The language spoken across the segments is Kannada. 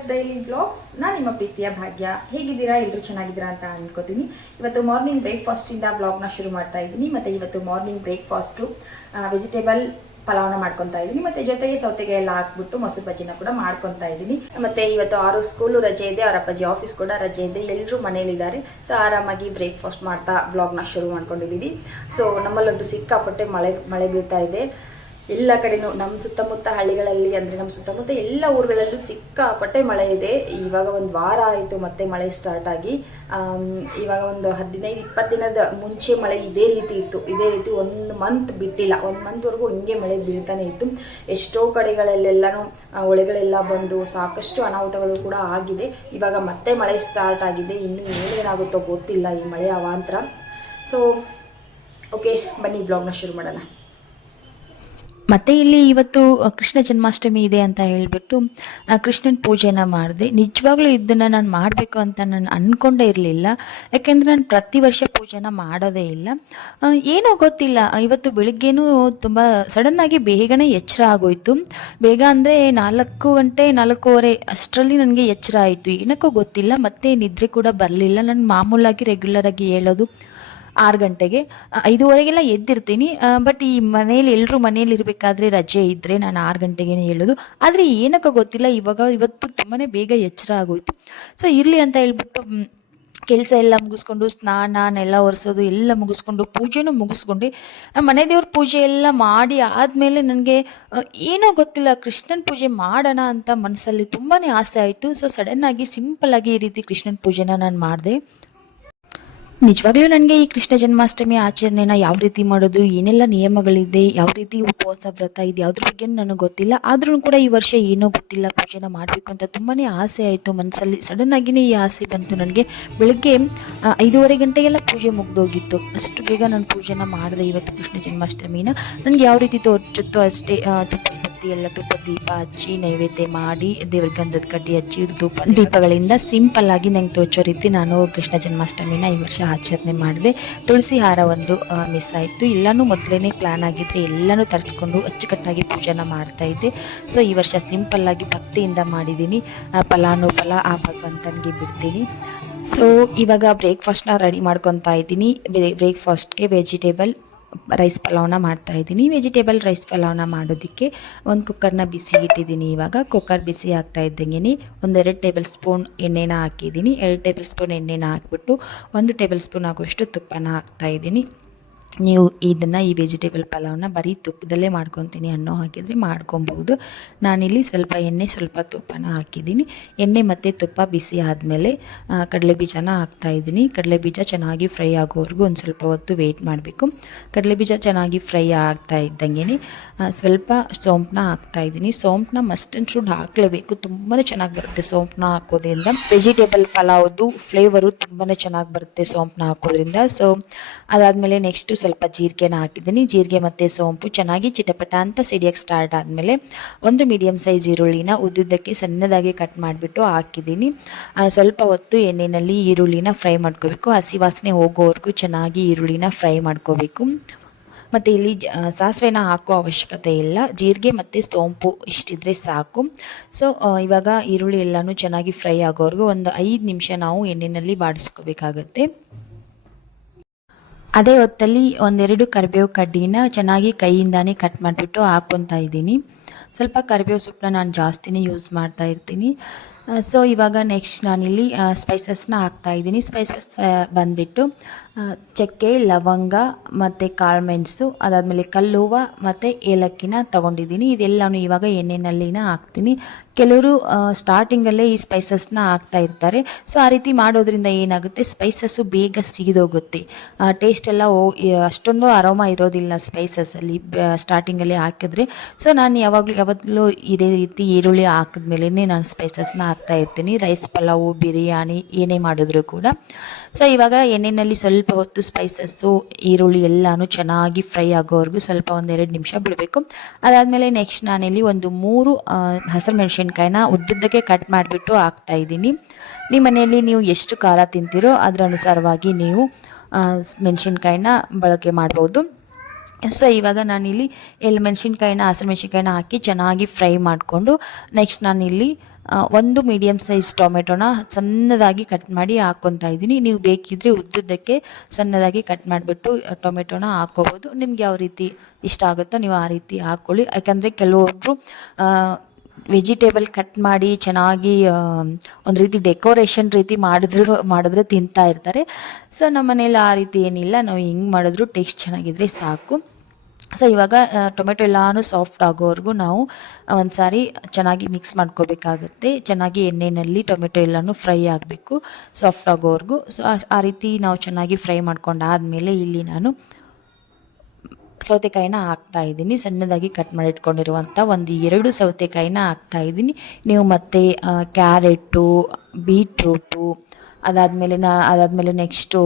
Bhagya's daily blogs. ನಾನು ನಿಮ್ಮ ಪ್ರೀತಿಯ ಭಾಗ್ಯ. ಹೇಗಿದ್ದೀರಾ? ಎಲ್ಲರೂ ಚೆನ್ನಾಗಿದ್ದೀರಾ ಅಂತ ಅನ್ಕೋತೀನಿ. ಇವತ್ತು ಮಾರ್ನಿಂಗ್ ಬ್ರೇಕ್ಫಾಸ್ಟಿಂದ ಬ್ಲಾಗ್ನ ಶುರು ಮಾಡ್ತಾ ಇದ್ದೀನಿ. ಮತ್ತು ಇವತ್ತು ಮಾರ್ನಿಂಗ್ ಬ್ರೇಕ್ಫಾಸ್ಟು ವೆಜಿಟೇಬಲ್ ಪಲಾವ್ನ ಮಾಡ್ಕೊತಾ ಇದ್ದೀನಿ. ಮತ್ತು ಜೊತೆಗೆ ಸೌತೆಗೆ ಎಲ್ಲ ಹಾಕ್ಬಿಟ್ಟು ಮೊಸರು ಬಜ್ಜಿನ ಕೂಡ ಮಾಡ್ಕೊತಾ ಇದ್ದೀನಿ. ಮತ್ತು ಇವತ್ತು ಆರು ಸ್ಕೂಲು ರಜೆ ಇದೆ, ಅವರ ಅಪ್ಪಾಜಿ ಆಫೀಸ್ ಕೂಡ ರಜೆ ಇದೆ, ಎಲ್ಲರೂ ಮನೇಲಿದ್ದಾರೆ. ಸೊ ಆರಾಮಾಗಿ ಬ್ರೇಕ್ಫಾಸ್ಟ್ ಮಾಡ್ತಾ ಬ್ಲಾಗ್ನ ಶುರು ಮಾಡ್ಕೊಂಡಿದ್ದೀವಿ. ಸೊ ನಮ್ಮಲ್ಲೊಂದು ಸಿಕ್ಕಾಪಟ್ಟೆ ಮಳೆ ಬೀಳ್ತಾ ಇದೆ ಎಲ್ಲ ಕಡೆನೂ. ನಮ್ಮ ಸುತ್ತಮುತ್ತ ಹಳ್ಳಿಗಳಲ್ಲಿ ಅಂದರೆ ನಮ್ಮ ಸುತ್ತಮುತ್ತ ಎಲ್ಲ ಊರುಗಳಲ್ಲೂ ಸಿಕ್ಕಾಪಟ್ಟೆ ಮಳೆ ಇದೆ. ಇವಾಗ ಒಂದು ವಾರ ಆಯಿತು ಮತ್ತೆ ಮಳೆ ಸ್ಟಾರ್ಟ್ ಆಗಿ. ಇವಾಗ ಒಂದು 15-20 ದಿನದ ಮುಂಚೆ ಮಳೆ ಇದೇ ರೀತಿ ಇತ್ತು. ಇದೇ ರೀತಿ 1 ಮಂತ್ ಬಿಟ್ಟಿಲ್ಲ, 1 ಮಂತ್ವರೆಗೂ ಹಿಂಗೆ ಮಳೆ ಬೀಳ್ತಾನೆ ಇತ್ತು. ಎಷ್ಟೋ ಕಡೆಗಳಲ್ಲೆಲ್ಲನೂ ಹೊಳೆಗಳೆಲ್ಲ ಬಂದು ಸಾಕಷ್ಟು ಅನಾಹುತಗಳು ಕೂಡ ಆಗಿದೆ. ಇವಾಗ ಮತ್ತೆ ಮಳೆ ಸ್ಟಾರ್ಟ್ ಆಗಿದೆ. ಇನ್ನೂ ಏನೇನಾಗುತ್ತೋ ಗೊತ್ತಿಲ್ಲ ಈ ಮಳೆ ಅವಾಂತರ. ಸೊ ಓಕೆ, ಬನ್ನಿ ಬ್ಲಾಗ್ನ ಶುರು ಮಾಡೋಣ. ಮತ್ತು ಇಲ್ಲಿ ಇವತ್ತು ಕೃಷ್ಣ ಜನ್ಮಾಷ್ಟಮಿ ಇದೆ ಅಂತ ಹೇಳಿಬಿಟ್ಟು ಕೃಷ್ಣನ ಪೂಜೆನ ಮಾಡಿದೆ. ನಿಜವಾಗ್ಲೂ ಇದನ್ನು ನಾನು ಮಾಡಬೇಕು ಅಂತ ನಾನು ಅಂದ್ಕೊಂಡೇ ಇರಲಿಲ್ಲ. ಯಾಕೆಂದರೆ ನಾನು ಪ್ರತಿ ವರ್ಷ ಪೂಜೆನ ಮಾಡೋದೇ ಇಲ್ಲ. ಏನೋ ಗೊತ್ತಿಲ್ಲ, ಇವತ್ತು ಬೆಳಿಗ್ಗೆನೂ ತುಂಬ ಸಡನ್ನಾಗಿ ಬೇಗನೆ ಎಚ್ಚರ ಆಗೋಯ್ತು. ಬೇಗ ಅಂದರೆ 4 ಗಂಟೆ 4:15 ಅಷ್ಟರಲ್ಲಿ ನನಗೆ ಎಚ್ಚರ ಆಯಿತು. ಏನಕ್ಕೂ ಗೊತ್ತಿಲ್ಲ. ಮತ್ತೆ ನಿದ್ರೆ ಕೂಡ ಬರಲಿಲ್ಲ. ನಾನು ಮಾಮೂಲಾಗಿ ರೆಗ್ಯುಲರಾಗಿ ಹೇಳೋದು 6 ಗಂಟೆಗೆ, 5:15ಗೆಲ್ಲ ಎದ್ದಿರ್ತೀನಿ. ಬಟ್ ಈ ಮನೇಲಿ ಎಲ್ಲರೂ ಮನೇಲಿ ಇರಬೇಕಾದ್ರೆ ರಜೆ ಇದ್ದರೆ ನಾನು 6 ಗಂಟೆಗೇ ಹೇಳೋದು. ಆದರೆ ಏನಕ್ಕೋ ಗೊತ್ತಿಲ್ಲ, ಇವತ್ತು ತುಂಬಾ ಬೇಗ ಎಚ್ಚರ ಆಗೋಯ್ತು. ಸೊ ಇರಲಿ ಅಂತ ಹೇಳ್ಬಿಟ್ಟು ಕೆಲಸ ಎಲ್ಲ ಮುಗಿಸ್ಕೊಂಡು ಸ್ನಾನ ನೆಲ ಒರೆಸೋದು ಎಲ್ಲ ಮುಗಿಸ್ಕೊಂಡು ಪೂಜೆನೂ ಮುಗಿಸ್ಕೊಂಡೆ. ಮನೆ ದೇವ್ರ ಪೂಜೆ ಎಲ್ಲ ಮಾಡಿ ಆದಮೇಲೆ ನನಗೆ ಏನೋ ಗೊತ್ತಿಲ್ಲ, ಕೃಷ್ಣನ ಪೂಜೆ ಮಾಡೋಣ ಅಂತ ಮನಸ್ಸಲ್ಲಿ ತುಂಬಾ ಆಸೆ ಆಯಿತು. ಸೊ ಸಡನ್ನಾಗಿ ಸಿಂಪಲ್ಲಾಗಿ ಈ ರೀತಿ ಕೃಷ್ಣನ ಪೂಜೆನ ನಾನು ಮಾಡಿದೆ. ನಿಜವಾಗ್ಲೂ ನನಗೆ ಈ ಕೃಷ್ಣ ಜನ್ಮಾಷ್ಟಮಿ ಆಚರಣೆನ ಯಾವ ರೀತಿ ಮಾಡೋದು, ಏನೆಲ್ಲ ನಿಯಮಗಳಿದೆ, ಯಾವ ರೀತಿ ಉಪವಾಸ ವ್ರತ ಇದೆ, ಯಾವುದ್ರ ಬಗ್ಗೆ ನನಗೆ ಗೊತ್ತಿಲ್ಲ. ಆದ್ರೂ ಕೂಡ ಈ ವರ್ಷ ಏನೋ ಗೊತ್ತಿಲ್ಲ, ಪೂಜೆನ ಮಾಡಬೇಕು ಅಂತ ತುಂಬಾ ಆಸೆ ಆಯಿತು ಮನಸ್ಸಲ್ಲಿ. ಸಡನ್ನಾಗಿಯೇ ಈ ಆಸೆ ಬಂತು ನನಗೆ. ಬೆಳಗ್ಗೆ 5:30 ಗಂಟೆಗೆಲ್ಲ ಪೂಜೆ ಮುಗಿದೋಗಿತ್ತು. ಅಷ್ಟು ಬೇಗ ನಾನು ಪೂಜೆನ ಮಾಡಿದೆ ಇವತ್ತು ಕೃಷ್ಣ ಜನ್ಮಾಷ್ಟಮಿನ. ನನಗೆ ಯಾವ ರೀತಿ ತೋಚುತ್ತೋ ಅಷ್ಟೇ ತುಪ್ಪದ ದೀಪ ಹಚ್ಚಿ ನೈವೇದ್ಯ ಮಾಡಿ ದೇವ್ರ ಗಂಧದ ಕಡ್ಡಿ ಹಚ್ಚಿ ದೀಪಗಳಿಂದ ಸಿಂಪಲ್ಲಾಗಿ ನಂಗೆ ತೋಚೋ ರೀತಿ ನಾನು ಕೃಷ್ಣ ಜನ್ಮಾಷ್ಟಮಿನ ಈ ವರ್ಷ ಆಚರಣೆ ಮಾಡಿದೆ. ತುಳಸಿ ಹಾರ ಒಂದು ಮಿಸ್ ಆಯಿತು. ಎಲ್ಲನೂ ಮೊದಲೇ ಪ್ಲ್ಯಾನ್ ಆಗಿದ್ದರೆ ಎಲ್ಲನೂ ತರಿಸ್ಕೊಂಡು ಅಚ್ಚುಕಟ್ಟಾಗಿ ಪೂಜೆನ ಮಾಡ್ತಾಯಿದ್ದೆ. ಸೊ ಈ ವರ್ಷ ಸಿಂಪಲ್ಲಾಗಿ ಭಕ್ತಿಯಿಂದ ಮಾಡಿದ್ದೀನಿ. ಫಲಾನುಫಲ ಆ ಭಗವಂತನಿಗೆ ಬಿಡ್ತೀನಿ. ಸೊ ಇವಾಗ ಬ್ರೇಕ್ಫಾಸ್ಟ್ನ ರೆಡಿ ಮಾಡ್ಕೊತಾ ಇದ್ದೀನಿ. ಬ್ರೇಕ್ಫಾಸ್ಟ್ಗೆ ವೆಜಿಟೇಬಲ್ ರೈಸ್ ಪಲಾವ್ನ ಮಾಡ್ತಾಯಿದ್ದೀನಿ. ವೆಜಿಟೇಬಲ್ ರೈಸ್ ಪಲಾವ್ನ ಮಾಡೋದಕ್ಕೆ ಒಂದು ಕುಕ್ಕರ್ನ ಬಿಸಿ ಇಟ್ಟಿದ್ದೀನಿ. ಇವಾಗ ಕುಕ್ಕರ್ ಬಿಸಿ ಆಗ್ತಾ ಇದ್ದಂಗೆ 1-2 ಟೇಬಲ್ ಸ್ಪೂನ್ ಎಣ್ಣೆನ ಹಾಕಿದ್ದೀನಿ. 2 ಟೇಬಲ್ ಸ್ಪೂನ್ ಎಣ್ಣೆನ ಹಾಕ್ಬಿಟ್ಟು 1 ಟೇಬಲ್ ಸ್ಪೂನ್ ಆಗುವಷ್ಟು ತುಪ್ಪನ ಹಾಕ್ತಾಯಿದ್ದೀನಿ. ನೀವು ಇದನ್ನು ಈ ವೆಜಿಟೇಬಲ್ ಪಲಾವ್ನ ಬರೀ ತುಪ್ಪದಲ್ಲೇ ಮಾಡ್ಕೊತೀನಿ ಅನ್ನೋ ಹಾಕಿದರೆ ಮಾಡ್ಕೊಬೋದು. ನಾನಿಲ್ಲಿ ಸ್ವಲ್ಪ ಎಣ್ಣೆ ಸ್ವಲ್ಪ ತುಪ್ಪನ ಹಾಕಿದ್ದೀನಿ. ಎಣ್ಣೆ ಮತ್ತು ತುಪ್ಪ ಬಿಸಿ ಆದಮೇಲೆ ಕಡಲೆಬೀಜನ ಹಾಕ್ತಾಯಿದ್ದೀನಿ. ಕಡಲೆಬೀಜ ಚೆನ್ನಾಗಿ ಫ್ರೈ ಆಗೋವರೆಗೂ ಒಂದು ಸ್ವಲ್ಪ ಹೊತ್ತು ವೆಯ್ಟ್ ಮಾಡಬೇಕು. ಕಡಲೆಬೀಜ ಚೆನ್ನಾಗಿ ಫ್ರೈ ಆಗ್ತಾ ಇದ್ದಂಗೆ ಸ್ವಲ್ಪ ಸೋಂಪನ್ನ ಹಾಕ್ತಾಯಿದ್ದೀನಿ. ಸೋಂಪನ್ನ ಮಸ್ಟ್ ಆ್ಯಂಡ್ ಶುಡ್ ಹಾಕಲೇಬೇಕು, ತುಂಬಾ ಚೆನ್ನಾಗಿ ಬರುತ್ತೆ ಸೋಂಪನ್ನ ಹಾಕೋದ್ರಿಂದ. ವೆಜಿಟೇಬಲ್ ಪಲಾವ್ದು ಫ್ಲೇವರು ತುಂಬಾ ಚೆನ್ನಾಗಿ ಬರುತ್ತೆ ಸೋಂಪನ್ನ ಹಾಕೋದ್ರಿಂದ. ಸೊ ಅದಾದಮೇಲೆ ನೆಕ್ಸ್ಟು ಸ್ವಲ್ಪ ಜೀರಿಗೆನ ಹಾಕಿದ್ದೀನಿ. ಜೀರಿಗೆ ಮತ್ತು ಸೋಂಪು ಚೆನ್ನಾಗಿ ಚಿಟಪಟ ಅಂತ ಸಿಡಿಯೋಕ್ಕೆ ಸ್ಟಾರ್ಟ್ ಆದಮೇಲೆ 1 ಮೀಡಿಯಮ್ ಸೈಜ್ ಈರುಳ್ಳಿನ ಉದ್ದುದ್ದಕ್ಕೆ ಸಣ್ಣದಾಗಿ ಕಟ್ ಮಾಡಿಬಿಟ್ಟು ಹಾಕಿದ್ದೀನಿ. ಸ್ವಲ್ಪ ಹೊತ್ತು ಎಣ್ಣೆಯಲ್ಲಿ ಈರುಳ್ಳಿನ ಫ್ರೈ ಮಾಡ್ಕೋಬೇಕು. ಹಸಿ ವಾಸನೆ ಹೋಗೋವರೆಗೂ ಚೆನ್ನಾಗಿ ಈರುಳ್ಳಿನ ಫ್ರೈ ಮಾಡ್ಕೋಬೇಕು. ಮತ್ತು ಇಲ್ಲಿ ಸಾಸಿವೆನ ಹಾಕೋ ಅವಶ್ಯಕತೆ ಇಲ್ಲ, ಜೀರಿಗೆ ಮತ್ತು ಸೋಂಪು ಇಷ್ಟಿದ್ರೆ ಸಾಕು. ಸೊ ಇವಾಗ ಈರುಳ್ಳಿ ಎಲ್ಲನೂ ಚೆನ್ನಾಗಿ ಫ್ರೈ ಆಗೋವರೆಗೂ ಒಂದು 5 ನಿಮಿಷ ನಾವು ಎಣ್ಣೆಯಲ್ಲಿ ಬಾಡಿಸ್ಕೋಬೇಕಾಗತ್ತೆ. ಅದೇ ಹೊತ್ತಲ್ಲಿ 1-2 ಕರಿಬೇವು ಕಡ್ಡಿನ ಚೆನ್ನಾಗಿ ಕೈಯಿಂದಾನೇ ಕಟ್ ಮಾಡಿಬಿಟ್ಟು ಹಾಕ್ಕೊತಾ ಇದ್ದೀನಿ. ಸ್ವಲ್ಪ ಕರಿಬೇವು ಸೊಪ್ಪನ್ನ ನಾನು ಜಾಸ್ತಿನೇ ಯೂಸ್ ಮಾಡ್ತಾ ಇರ್ತೀನಿ. ಸೊ ಇವಾಗ ನೆಕ್ಸ್ಟ್ ನಾನಿಲ್ಲಿ ಸ್ಪೈಸಸ್ನ ಹಾಕ್ತಾಯಿದ್ದೀನಿ. ಸ್ಪೈಸಸ್ ಬಂದುಬಿಟ್ಟು ಚಕ್ಕೆ, ಲವಂಗ ಮತ್ತು ಕಾಳುಮೆಣಸು, ಅದಾದಮೇಲೆ ಕಲ್ಲೂವ ಮತ್ತು ಏಲಕ್ಕಿನ ತೊಗೊಂಡಿದ್ದೀನಿ. ಇದೆಲ್ಲನೂ ಇವಾಗ ಎಣ್ಣೆನಲ್ಲಿನ ಹಾಕ್ತೀನಿ. ಕೆಲವರು ಸ್ಟಾರ್ಟಿಂಗಲ್ಲೇ ಈ ಸ್ಪೈಸಸ್ನ ಹಾಕ್ತಾ ಇರ್ತಾರೆ. ಸೊ ಆ ರೀತಿ ಮಾಡೋದ್ರಿಂದ ಏನಾಗುತ್ತೆ, ಸ್ಪೈಸಸ್ಸು ಬೇಗ ಸಿಗಿದೋಗುತ್ತೆ. ಟೇಸ್ಟೆಲ್ಲ ಅಷ್ಟೊಂದು ಅರೋಮ ಇರೋದಿಲ್ಲ ಸ್ಪೈಸಸ್ಸಲ್ಲಿ ಸ್ಟಾರ್ಟಿಂಗಲ್ಲೇ ಹಾಕಿದ್ರೆ. ಸೊ ನಾನು ಯಾವಾಗಲೂ ಇದೇ ರೀತಿ ಈರುಳ್ಳಿ ಹಾಕಿದ್ಮೇಲೆ ನಾನು ಸ್ಪೈಸಸ್ನ ಹಾಕ್ತಾ ಇರ್ತೀನಿ, ರೈಸ್ ಪಲಾವು ಬಿರಿಯಾನಿ ಏನೇ ಮಾಡಿದ್ರು ಕೂಡ. ಸೊ ಇವಾಗ ಎಣ್ಣೆಯಲ್ಲಿ ಸ್ವಲ್ಪ ಹೊತ್ತು ಸ್ಪೈಸಸ್ಸು ಈರುಳ್ಳಿ ಎಲ್ಲನೂ ಚೆನ್ನಾಗಿ ಫ್ರೈ ಆಗೋವರೆಗೂ ಸ್ವಲ್ಪ 1-2 ನಿಮಿಷ ಬಿಡಬೇಕು. ಅದಾದಮೇಲೆ ನೆಕ್ಸ್ಟ್ ನಾನಿಲ್ಲಿ ಒಂದು 3 ಹಸಿರು ಮೆಣಸಿನ್ಕಾಯಿನ ಉದ್ದುದ್ದಕ್ಕೆ ಕಟ್ ಮಾಡಿಬಿಟ್ಟು ಹಾಕ್ತಾಯಿದ್ದೀನಿ. ನಿಮ್ಮ ಮನೆಯಲ್ಲಿ ನೀವು ಎಷ್ಟು ಖಾರ ತಿಂತೀರೋ ಅದರ ಅನುಸಾರವಾಗಿ ನೀವು ಮೆಣಸಿನ್ಕಾಯಿನ ಬಳಕೆ ಮಾಡ್ಬೋದು. ಸೊ ಇವಾಗ ನಾನಿಲ್ಲಿ ಮೆಣಸಿನ್ಕಾಯಿನ ಹಸಿರು ಮೆಣಸಿನ್ಕಾಯಿನ ಹಾಕಿ ಚೆನ್ನಾಗಿ ಫ್ರೈ ಮಾಡಿಕೊಂಡು ನೆಕ್ಸ್ಟ್ ನಾನಿಲ್ಲಿ ಒಂದು ಮೀಡಿಯಮ್ ಸೈಜ್ ಟೊಮೆಟೊನ ಸಣ್ಣದಾಗಿ ಕಟ್ ಮಾಡಿ ಹಾಕ್ಕೊತಾ ಇದ್ದೀನಿ. ನೀವು ಬೇಕಿದ್ದರೆ ಉದ್ದುದ್ದಕ್ಕೆ ಸಣ್ಣದಾಗಿ ಕಟ್ ಮಾಡಿಬಿಟ್ಟು ಟೊಮೆಟೊನ ಹಾಕ್ಕೋಬೋದು. ನಿಮ್ಗೆ ಯಾವ ರೀತಿ ಇಷ್ಟ ಆಗುತ್ತೋ ನೀವು ಆ ರೀತಿ ಹಾಕ್ಕೊಳ್ಳಿ. ಯಾಕಂದರೆ ಕೆಲವೊಬ್ಬರು ವೆಜಿಟೇಬಲ್ ಕಟ್ ಮಾಡಿ ಚೆನ್ನಾಗಿ ಒಂದು ರೀತಿ ಡೆಕೋರೇಷನ್ ರೀತಿ ಮಾಡಿದ್ರೆ ತಿಂತಾ ಇರ್ತಾರೆ. ಸೊ ನಮ್ಮ ಮನೇಲಿ ಆ ರೀತಿ ಏನಿಲ್ಲ, ನಾವು ಹಿಂಗೆ ಮಾಡಿದ್ರು ಟೇಸ್ಟ್ ಚೆನ್ನಾಗಿದ್ರೆ ಸಾಕು. ಸೊ ಇವಾಗ ಟೊಮೆಟೊ ಎಲ್ಲನೂ ಸಾಫ್ಟ್ ಆಗೋವರೆಗೂ ನಾವು ಒಂದು ಸಾರಿ ಚೆನ್ನಾಗಿ ಮಿಕ್ಸ್ ಮಾಡ್ಕೋಬೇಕಾಗುತ್ತೆ. ಚೆನ್ನಾಗಿ ಎಣ್ಣೆಯಲ್ಲಿ ಟೊಮೆಟೊ ಎಲ್ಲನೂ ಫ್ರೈ ಆಗಬೇಕು ಸಾಫ್ಟ್ ಆಗೋವರೆಗೂ. ಸೊ ಆ ರೀತಿ ನಾವು ಚೆನ್ನಾಗಿ ಫ್ರೈ ಮಾಡ್ಕೊಂಡಾದಮೇಲೆ ಇಲ್ಲಿ ನಾನು ಸೌತೆಕಾಯಿನ ಹಾಕ್ತಾ ಇದ್ದೀನಿ. ಸಣ್ಣದಾಗಿ ಕಟ್ ಮಾಡಿ ಇಟ್ಕೊಂಡಿರುವಂಥ ಒಂದು 2 ಸೌತೆಕಾಯಿನ ಹಾಕ್ತಾ ಇದ್ದೀನಿ. ನೀವು ಮತ್ತು ಕ್ಯಾರೆಟು, ಬೀಟ್ರೂಟು, ಅದಾದಮೇಲೆ ನೆಕ್ಸ್ಟು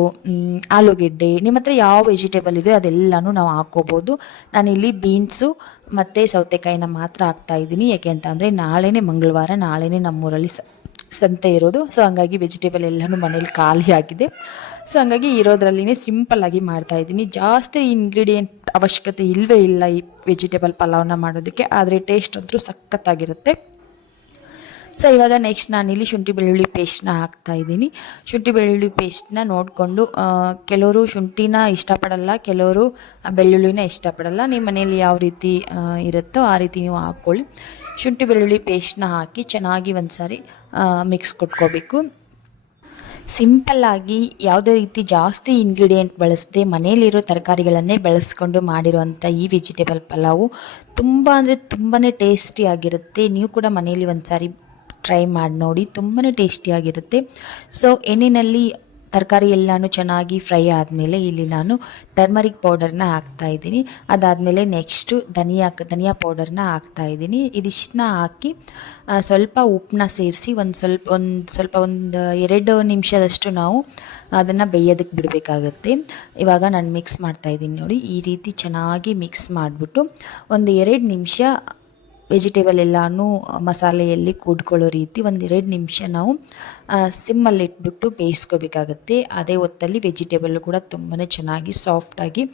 ಆಲೂಗೆಡ್ಡೆ, ನಿಮ್ಮ ಹತ್ರ ಯಾವ ವೆಜಿಟೇಬಲ್ ಇದೆಯೋ ಅದೆಲ್ಲನೂ ನಾವು ಹಾಕ್ಕೋಬೋದು. ನಾನಿಲ್ಲಿ ಬೀನ್ಸು ಮತ್ತು ಸೌತೆಕಾಯಿನ ಮಾತ್ರ ಹಾಕ್ತಾ ಇದ್ದೀನಿ. ಯಾಕೆ ಅಂತ ಅಂದರೆ ನಾಳೆನೇ ಮಂಗಳವಾರ, ನಾಳೆನೇ ನಮ್ಮೂರಲ್ಲಿ ಸಂತೆ ಇರೋದು. ಸೊ ಹಂಗಾಗಿ ವೆಜಿಟೇಬಲ್ ಎಲ್ಲನೂ ಮನೇಲಿ ಖಾಲಿ ಆಗಿದೆ. ಸೊ ಹಂಗಾಗಿ ಇರೋದ್ರಲ್ಲಿನೇ ಸಿಂಪಲ್ಲಾಗಿ ಮಾಡ್ತಾಯಿದ್ದೀನಿ. ಜಾಸ್ತಿ ಇಂಗ್ರೀಡಿಯೆಂಟ್ ಅವಶ್ಯಕತೆ ಇಲ್ಲವೇ ಇಲ್ಲ ಈ ವೆಜಿಟೇಬಲ್ ಪಲಾವ್ನ ಮಾಡೋದಕ್ಕೆ, ಆದರೆ ಟೇಸ್ಟ್ ಅಂತೂ ಸಖತ್ತಾಗಿರುತ್ತೆ. ಸೊ ಇವಾಗ ನೆಕ್ಸ್ಟ್ ನಾನಿಲ್ಲಿ ಶುಂಠಿ ಬೆಳ್ಳುಳ್ಳಿ ಪೇಸ್ಟ್ನ ಹಾಕ್ತಾಯಿದ್ದೀನಿ. ಶುಂಠಿ ಬೆಳ್ಳುಳ್ಳಿ ಪೇಸ್ಟ್ನ ನೋಡಿಕೊಂಡು, ಕೆಲವರು ಶುಂಠಿನ ಇಷ್ಟಪಡಲ್ಲ, ಕೆಲವರು ಬೆಳ್ಳುಳ್ಳಿನ ಇಷ್ಟಪಡಲ್ಲ. ನಿಮ್ಮ ಮನೇಲಿ ಯಾವ ರೀತಿ ಇರುತ್ತೋ ಆ ರೀತಿ ನೀವು ಹಾಕ್ಕೊಳ್ಳಿ. ಶುಂಠಿ ಬೆಳ್ಳುಳ್ಳಿ ಪೇಸ್ಟ್ನ ಹಾಕಿ ಚೆನ್ನಾಗಿ ಒಂದು ಸಾರಿ ಮಿಕ್ಸ್ ಕೊಟ್ಕೋಬೇಕು. ಸಿಂಪಲ್ಲಾಗಿ ಯಾವುದೇ ರೀತಿ ಜಾಸ್ತಿ ಇಂಗ್ರೀಡಿಯೆಂಟ್ ಬಳಸದೆ ಮನೆಯಲ್ಲಿರೋ ತರಕಾರಿಗಳನ್ನೇ ಬಳಸ್ಕೊಂಡು ಮಾಡಿರುವಂಥ ಈ ವೆಜಿಟೇಬಲ್ ಪಲಾವು ತುಂಬ ಅಂದರೆ ತುಂಬಾ ಟೇಸ್ಟಿಯಾಗಿರುತ್ತೆ. ನೀವು ಕೂಡ ಮನೆಯಲ್ಲಿ ಒಂದು ಸಾರಿ ಟ್ರೈ ಮಾಡಿ ನೋಡಿ, ತುಂಬಾ ಟೇಸ್ಟಿಯಾಗಿರುತ್ತೆ. ಸೊ ಎಣ್ಣೆಯಲ್ಲಿ ತರಕಾರಿ ಎಲ್ಲನೂ ಚೆನ್ನಾಗಿ ಫ್ರೈ ಆದಮೇಲೆ ಇಲ್ಲಿ ನಾನು ಟರ್ಮರಿಕ್ ಪೌಡರ್ನ ಹಾಕ್ತಾಯಿದ್ದೀನಿ. ಅದಾದಮೇಲೆ ನೆಕ್ಸ್ಟು ಧನಿಯಾ ಪೌಡರ್ನ ಹಾಕ್ತಾಯಿದ್ದೀನಿ. ಇದಿಷ್ಟನ್ನ ಹಾಕಿ ಸ್ವಲ್ಪ ಉಪ್ಪನ್ನ ಸೇರಿಸಿ ಒಂದು 2 ನಿಮಿಷದಷ್ಟು ನಾವು ಅದನ್ನು ಬೇಯೋದಕ್ಕೆ ಬಿಡಬೇಕಾಗತ್ತೆ. ಇವಾಗ ನಾನು ಮಿಕ್ಸ್ ಮಾಡ್ತಾಯಿದ್ದೀನಿ ನೋಡಿ. ಈ ರೀತಿ ಚೆನ್ನಾಗಿ ಮಿಕ್ಸ್ ಮಾಡಿಬಿಟ್ಟು ಒಂದು 2 ನಿಮಿಷ ವೆಜಿಟೇಬಲ್ ಎಲ್ಲನೂ ಮಸಾಲೆಯಲ್ಲಿ ಕೂಡ್ಕೊಳ್ಳೋ ರೀತಿ ಒಂದು 2 ನಿಮಿಷ ನಾವು ಸಿಮ್ಮಲ್ಲಿ ಇಟ್ಬಿಟ್ಟು ಬೇಯಿಸ್ಕೋಬೇಕಾಗತ್ತೆ. ಅದೇ ಹೊತ್ತಲ್ಲಿ ವೆಜಿಟೇಬಲ್ ಕೂಡ ತುಂಬಾ ಚೆನ್ನಾಗಿ ಸಾಫ್ಟಾಗಿ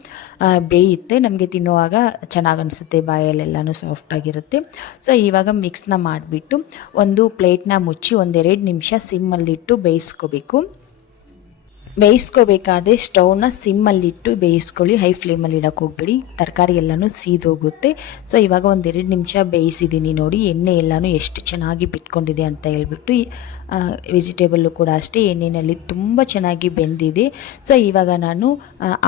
ಬೇಯುತ್ತೆ. ನಮಗೆ ತಿನ್ನುವಾಗ ಚೆನ್ನಾಗಿ ಅನಿಸುತ್ತೆ, ಬಾಯಲ್ಲೆಲ್ಲನೂ ಸಾಫ್ಟಾಗಿರುತ್ತೆ. ಸೊ ಇವಾಗ ಮಿಕ್ಸ್ನ ಮಾಡಿಬಿಟ್ಟು ಒಂದು ಪ್ಲೇಟ್ನ ಮುಚ್ಚಿ 1-2 ನಿಮಿಷ ಸಿಮ್ಮಲ್ಲಿಟ್ಟು ಬೇಯಿಸ್ಕೋಬೇಕಾದ್ರೆ ಸ್ಟವ್ನ ಸಿಮ್ಮಲ್ಲಿಟ್ಟು ಬೇಯಿಸ್ಕೊಳ್ಳಿ. ಹೈ ಫ್ಲೇಮಲ್ಲಿ ಇಡೋಕ್ಕೆ ಹೋಗ್ಬೇಡಿ, ತರಕಾರಿ ಎಲ್ಲನೂ ಸೀದೋಗುತ್ತೆ. ಸೊ ಇವಾಗ 1-2 ನಿಮಿಷ ಬೇಯಿಸಿದ್ದೀನಿ ನೋಡಿ. ಎಣ್ಣೆ ಎಲ್ಲನೂ ಎಷ್ಟು ಚೆನ್ನಾಗಿ ಬಿಟ್ಕೊಂಡಿದೆ ಅಂತ ಹೇಳ್ಬಿಟ್ಟು ವೆಜಿಟೇಬಲ್ಲು ಕೂಡ ಅಷ್ಟೇ ಎಣ್ಣೆಯಲ್ಲಿ ತುಂಬ ಚೆನ್ನಾಗಿ ಬೆಂದಿದೆ. ಸೊ ಇವಾಗ ನಾನು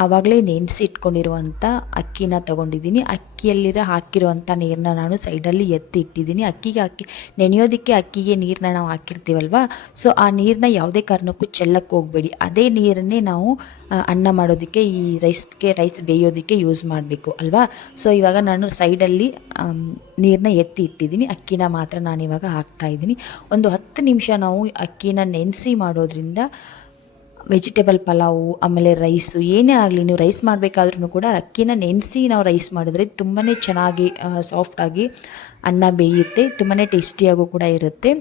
ಆವಾಗಲೇ ನೆನೆಸಿ ಇಟ್ಕೊಂಡಿರುವಂಥ ಅಕ್ಕಿನ ತೊಗೊಂಡಿದ್ದೀನಿ. ಅಕ್ಕಿಯಲ್ಲಿರೋ ಹಾಕಿರುವಂಥ ನೀರನ್ನ ನಾನು ಸೈಡಲ್ಲಿ ಎತ್ತಿ ಇಟ್ಟಿದ್ದೀನಿ. ನೆನೆಯೋದಕ್ಕೆ ಅಕ್ಕಿಗೆ ನೀರನ್ನ ನಾವು ಹಾಕಿರ್ತೀವಲ್ವ, ಸೊ ಆ ನೀರನ್ನ ಯಾವುದೇ ಕಾರಣಕ್ಕೂ ಚೆಲ್ಲಕ್ಕೆ ಹೋಗಬೇಡಿ. ಅದೇ ನೀರನ್ನೇ ನಾವು ಅನ್ನ ಮಾಡೋದಕ್ಕೆ, ಈ ರೈಸ್ ಬೇಯೋದಕ್ಕೆ ಯೂಸ್ ಮಾಡಬೇಕು ಅಲ್ವಾ. ಸೊ ಇವಾಗ ನಾನು ಸೈಡಲ್ಲಿ ನೀರನ್ನ ಎತ್ತಿ ಇಟ್ಟಿದ್ದೀನಿ. ಅಕ್ಕಿನ ಮಾತ್ರ ನಾನಿವಾಗ ಹಾಕ್ತಾಯಿದ್ದೀನಿ. ಒಂದು 10 ನಿಮಿಷ ನಾವು ಅಕ್ಕಿನ ನೆನೆಸಿ ಮಾಡೋದ್ರಿಂದ ವೆಜಿಟೇಬಲ್ ಪಲಾವು ಆಮೇಲೆ ರೈಸು ಏನೇ ಆಗಲಿ, ನೀವು ರೈಸ್ ಮಾಡಬೇಕಾದ್ರೂ ಕೂಡ ಅಕ್ಕಿನ ನೆನೆಸಿ ನಾವು ರೈಸ್ ಮಾಡಿದ್ರೆ ತುಂಬಾ ಚೆನ್ನಾಗಿ ಸಾಫ್ಟಾಗಿ ಅನ್ನ ಬೇಯುತ್ತೆ, ತುಂಬಾ ಟೇಸ್ಟಿಯಾಗೂ ಕೂಡ ಇರುತ್ತೆ.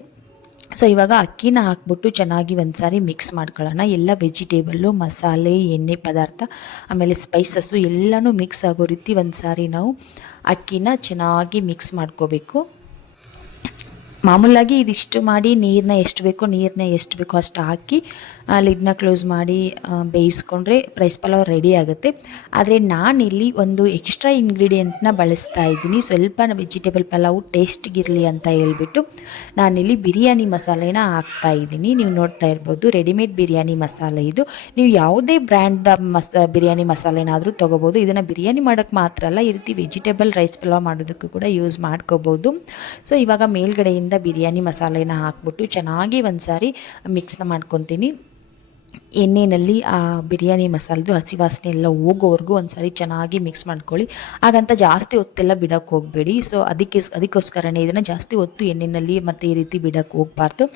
ಸೊ ಇವಾಗ ಅಕ್ಕಿನ ಹಾಕ್ಬಿಟ್ಟು ಚೆನ್ನಾಗಿ ಒಂದು ಸಾರಿ ಮಿಕ್ಸ್ ಮಾಡ್ಕೊಳ್ಳೋಣ. ಎಲ್ಲ ವೆಜಿಟೇಬಲ್ಲು, ಮಸಾಲೆ, ಎಣ್ಣೆ ಪದಾರ್ಥ ಆಮೇಲೆ ಸ್ಪೈಸಸ್ಸು ಎಲ್ಲನೂ ಮಿಕ್ಸ್ ಆಗೋ ರೀತಿ ಒಂದು ಸಾರಿ ನಾವು ಅಕ್ಕಿನ ಚೆನ್ನಾಗಿ ಮಿಕ್ಸ್ ಮಾಡ್ಕೋಬೇಕು. ಮಾಮೂಲಾಗಿ ಇದಿಷ್ಟು ಮಾಡಿ ನೀರನ್ನ ಎಷ್ಟು ಬೇಕೋ ಅಷ್ಟು ಹಾಕಿ ಲಿಡ್ನ ಕ್ಲೋಸ್ ಮಾಡಿ ಬೇಯಿಸ್ಕೊಂಡ್ರೆ ರೈಸ್ ಪಲಾವ್ ರೆಡಿ ಆಗುತ್ತೆ. ಆದರೆ ನಾನಿಲ್ಲಿ ಒಂದು ಎಕ್ಸ್ಟ್ರಾ ಇಂಗ್ರೀಡಿಯೆಂಟ್ನ ಬಳಸ್ತಾ ಇದ್ದೀನಿ. ಸ್ವಲ್ಪ ವೆಜಿಟೇಬಲ್ ಪಲಾವು ಟೇಸ್ಟಿಗಿರಲಿ ಅಂತ ಹೇಳ್ಬಿಟ್ಟು ನಾನಿಲ್ಲಿ ಬಿರಿಯಾನಿ ಮಸಾಲೆನ ಹಾಕ್ತಾ ಇದ್ದೀನಿ. ನೀವು ನೋಡ್ತಾ ಇರ್ಬೋದು, ರೆಡಿಮೇಡ್ ಬಿರಿಯಾನಿ ಮಸಾಲೆ ಇದು. ನೀವು ಯಾವುದೇ ಬ್ರ್ಯಾಂಡ್ದ ಬಿರಿಯಾನಿ ಮಸಾಲೆನಾದರೂ ತೊಗೋಬೋದು. ಇದನ್ನು ಬಿರಿಯಾನಿ ಮಾಡೋಕ್ಕೆ ಮಾತ್ರ ಅಲ್ಲ, ಈ ರೀತಿ ವೆಜಿಟೇಬಲ್ ರೈಸ್ ಪಲಾವ್ ಮಾಡೋದಕ್ಕೂ ಕೂಡ ಯೂಸ್ ಮಾಡ್ಕೋಬೋದು. ಸೊ ಇವಾಗ ಮೇಲ್ಗಡೆಯಿಂದ ಬಿರಿಯಾನಿ ಮಸಾಲೆನ ಹಾಕ್ಬಿಟ್ಟು ಚೆನ್ನಾಗಿ ಒಂದು ಸಾರಿ ಮಿಕ್ಸ್ನ ಮಾಡ್ಕೊತೀನಿ. ಎಣ್ಣೆಯಲ್ಲಿ ಆ ಬಿರಿಯಾನಿ ಮಸಾಲೆದು ಹಸಿ ವಾಸನೆ ಎಲ್ಲ ಹೋಗೋವರೆಗೂ ಒಂದು ಸಾರಿ ಚೆನ್ನಾಗಿ ಮಿಕ್ಸ್ ಮಾಡ್ಕೊಳ್ಳಿ. ಹಾಗಂತ ಜಾಸ್ತಿ ಹೊತ್ತೆಲ್ಲ ಬಿಡೋಕ್ಕೆ ಹೋಗಬೇಡಿ. ಸೊ ಅದಕ್ಕೋಸ್ಕರನೇ ಇದನ್ನು ಜಾಸ್ತಿ ಹೊತ್ತು ಎಣ್ಣೆಯಲ್ಲಿ ಮತ್ತು ಈ ರೀತಿ ಬಿಡೋಕ್ಕೆ ಹೋಗಬಾರ್ದು.